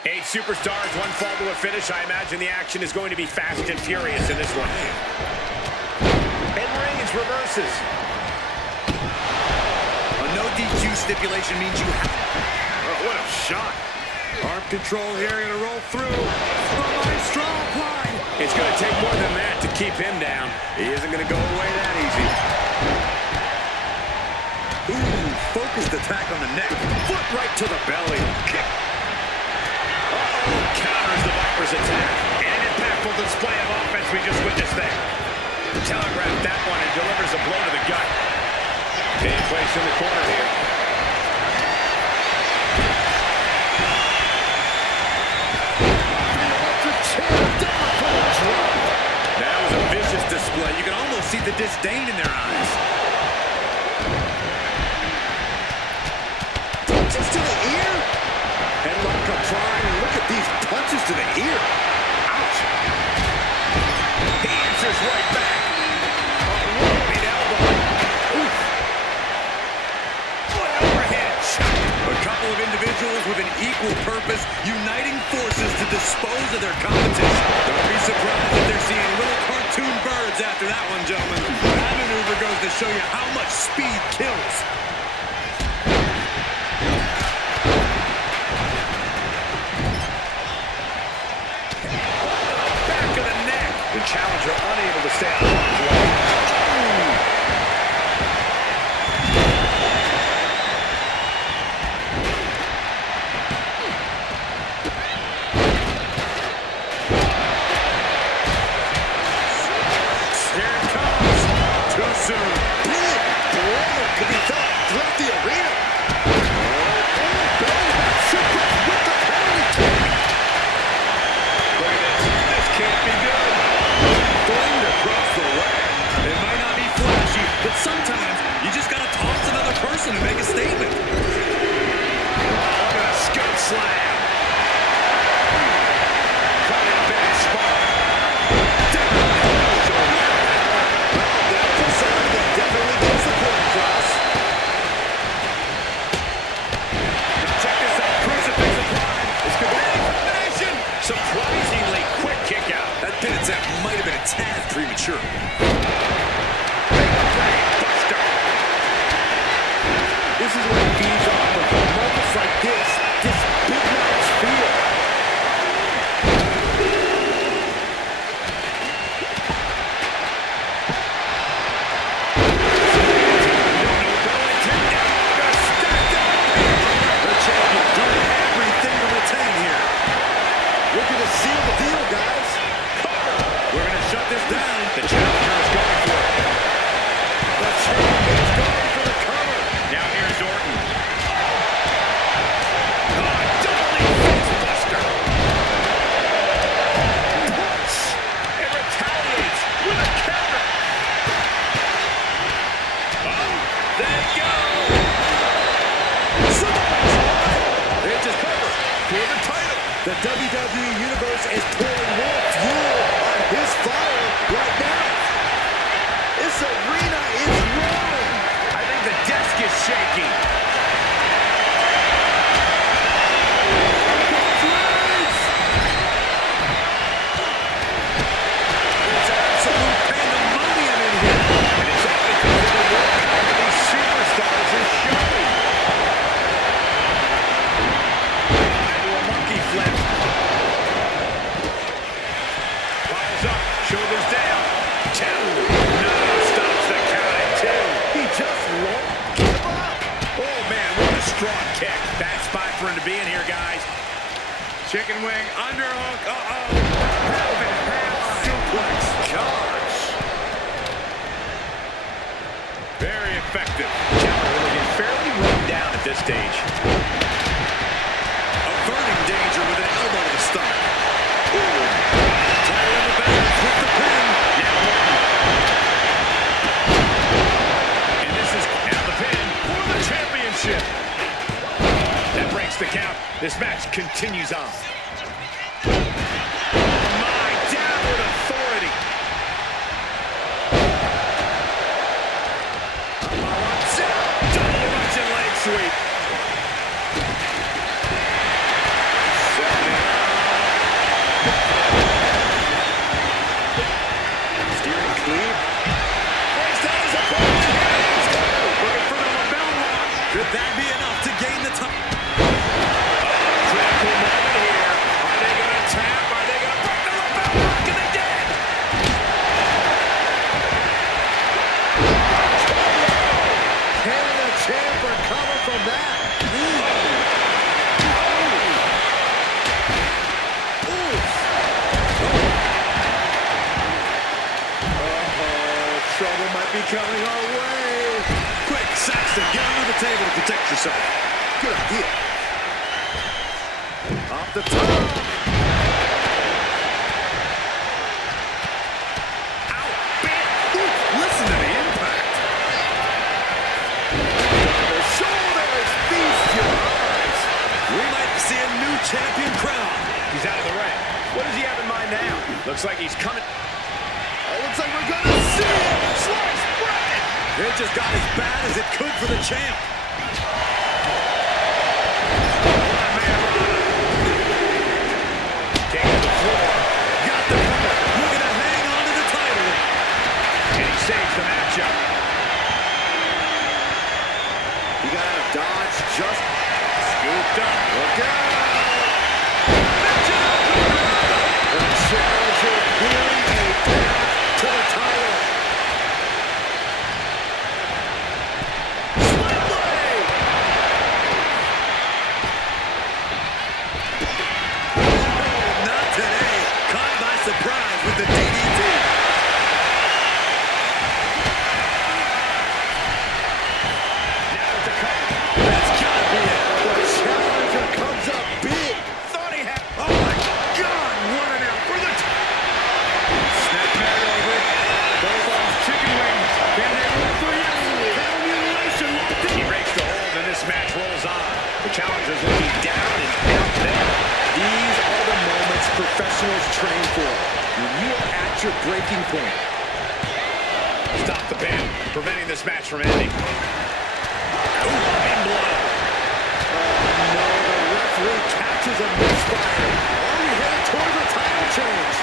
Eight superstars, one fall to a finish. I imagine the action is going to be fast and furious in this one. And Reigns reverses. A no DQ stipulation means you have... Oh, what a shot. Arm control here, gonna roll through. Strong applied. It's going to take more than that to keep him down. He isn't gonna go away that easy. Ooh, focused attack on the neck. Foot right to the belly. Kick. Counters the Viper's attack. And an impactful display of offense we just witnessed there. Telegraphed that one and delivers a blow to the gut. Being placed in the corner here. That was a vicious display. You can almost see the disdain in their eyes. Punches to the ear. Headlock applied, and look at these punches to the ear. Ouch. He answers right back. A looping elbow. Oof. What an overhead shot. A couple of individuals with an equal purpose, uniting forces to dispose of their competition. Don't be surprised if they're seeing little cartoon birds after that one, gentlemen. That maneuver goes to show you how much speed kills. Back of the neck. The challenger unable to stay out of harm's way. Here it comes. Too soon. Could be felt throughout the arena. Look at this. This can't be good. Flamed across the way. It might not be flashy, but sometimes you just gotta toss another person to make a statement. Look at a scoop slam. Caught in a bad spot. That definitely gets the point across. this is what it feeds off of. Moments like this big match feel. The champion doing everything to retain here. Looking to seal the deal, guys. We're going to shut this down. The challenger is going for it. The champion is going for the cover. Now here's Orton. Oh, double face buster. Punch. And retaliates with a counter. Oh, there you go. They just covered for the title. The WWE Universe is pouring more fuel on his fire right now. This arena is roaring. I think the desk is shaking. It's absolute pandemonium in here. And it's all because of the work that these superstars are showing. Into a monkey flip. Piles up, shoulders down. 2. No, stops the count at 2. He just won't give up. Oh, man, what a strong kick. Bad spot for him to be in here, guys. Chicken wing, underhook. Uh-oh. Half and half suplex. Gosh. Very effective. Challenger looking fairly run down at this stage. Averting danger with an elbow to the stomach. Title in the balance with the pin. Now Orton. And this is now the pin for the championship. That breaks the count. This match continues on. My downward authority. Double Russian leg sweep. Steering clean. Breaks down his opponent. Looking for the lapel lock. Could that be enough to gain the top? Critical moment here. Are they going to tap? Are they going to break the lapel lock? And they did. Can the champ recover from that? Trouble might be coming our way. Quick, Saxton, get under the table to protect yourself. Good idea. Off the top. Out, bam. Ooh, listen to the impact. The shoulders feast your eyes. We might see a new champion crown. He's out of the ring. What does he have in mind now? Looks like he's coming. It looks like we're gonna see it. Slice bread. It just got as bad as it could for the champ. Taking to the floor. Got the cover. Looking to hang on to the title. And he saves the matchup. You gotta dodge just Scooped up. look out. The challenger clearing a path to the title. Split blade. Oh, not today. Caught by surprise with the DDT. Now with the cover. That's gotta be it. The challenger comes up big. Thought he had. Oh my God! What an out for the Snap pad over. Bulldogs chicken wing. Can they roll for you? Cattle mutilation locked in. He breaks the hold and this match rolls on. The challenger's looking down and out there. These are the moments professionals train for. When you are at your breaking point. Stop the pin, preventing this match from ending. Ooh, in blood. No, the referee catches a misfire. Are we headed towards a title change?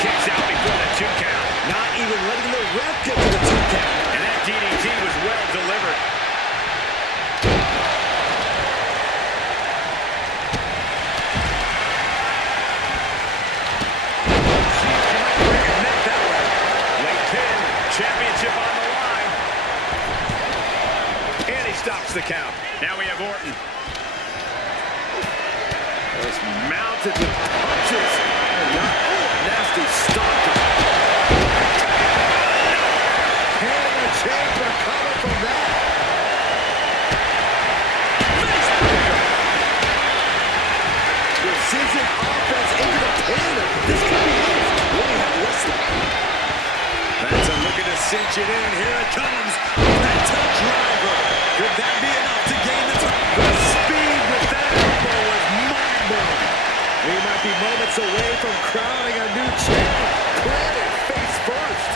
Kicks out before the 2 count. Not even letting the ref get to the 2 count. And that DDT was well delivered. stops the count. Now we have Orton. Just mounted with punches. Nasty stomp. And the chamber coming from that. Precision offense into the pin. This could be it. Really have wrestling. That's a look at to cinch it in. Here it comes. That's a driver. Could that be enough to gain the top? The speed with that elbow was mind-blowing. We might be moments away from crowning a new champ. Planted face first.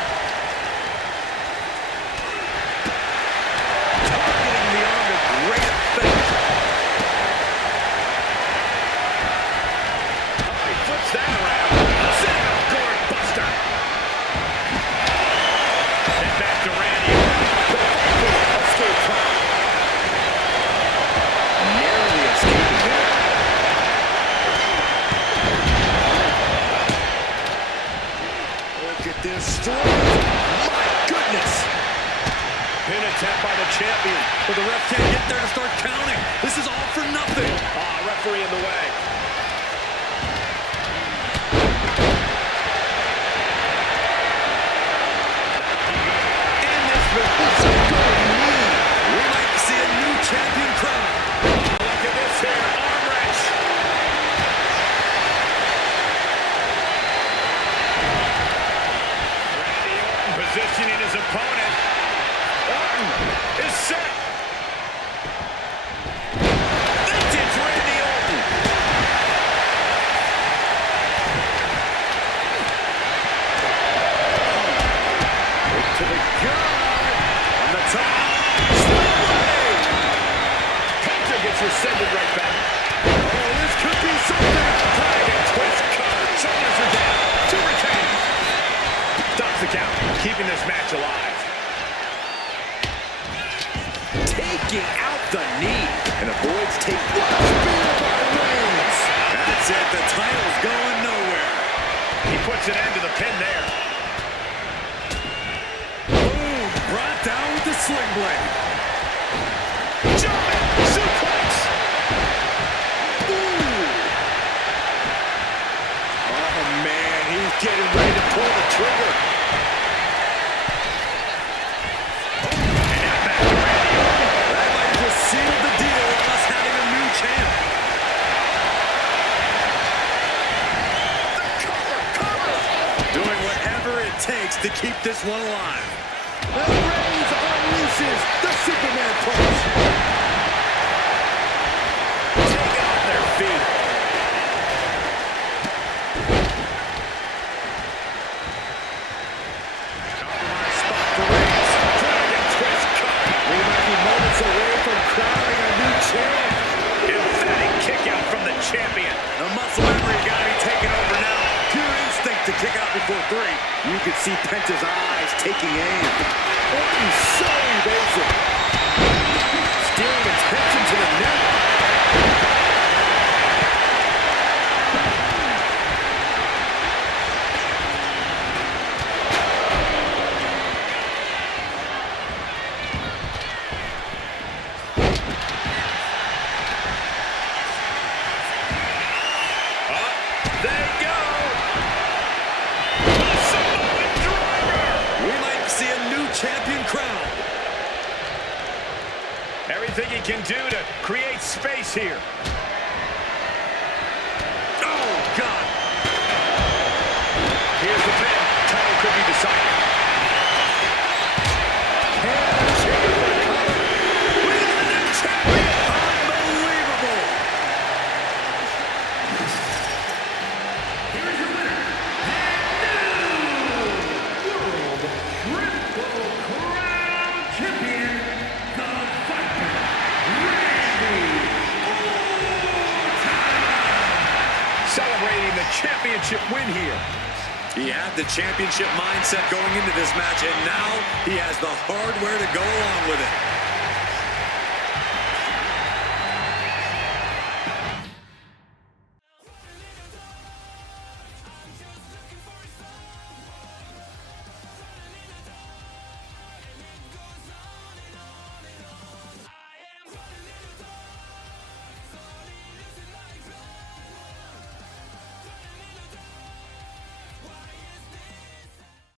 Targeting the arm with great effect. He flips that around. Gourd buster. And back to Randy. Escape plan. Narrowly escaping there. Look at this strength. My goodness. Pin attempt by the champion. But the ref can't get there to start counting. This is all for nothing. Referee in the way. And this is a good knee. We might see a new champion crown. Look at this here. Arm wrench. Randy Orton positioning his opponent. Orton is set. Vintage Randy Orton. To the gut. On the top. Slide. Penta gets rescinded right back. Oh, this could be something. Dragon twist cover. Shoulders are down. To retain. Stops the count. Keeping this match alive. Taking out the knee. And avoids taking spear by Reigns. That's it. The title's going nowhere. He puts an end to the pin there. Boom. Brought down with the sling blade. German suplex. Oh, man. He's getting ready to pull the trigger. And now back to Randy Orton. That might just seal the deal on us having a new champ. Doing whatever it takes to keep this one alive. And Reigns unleashes the Superman punch. Taking off their feet. Compromise spot for Reigns. Dragon twist cover. We might be moments away from crowning a new champ. Emphatic kick out from the champion. The muscle memory got to be taken over now. Pure instinct to kick out before three. You could see Penta's eyes taking aim. Orton so evasive. Steering attention to the net. They go. Samoan driver. We might see a new champion crown. Everything he can do to create space here. Oh, God. Here's the pin. Title could be decided. Unbelievable. Here's your winner, and new World Triple Crown Champion, the Viper, Randy Orton. Celebrating the championship win here. He had the championship mindset going into this match, and now he has the hardware to go along with it.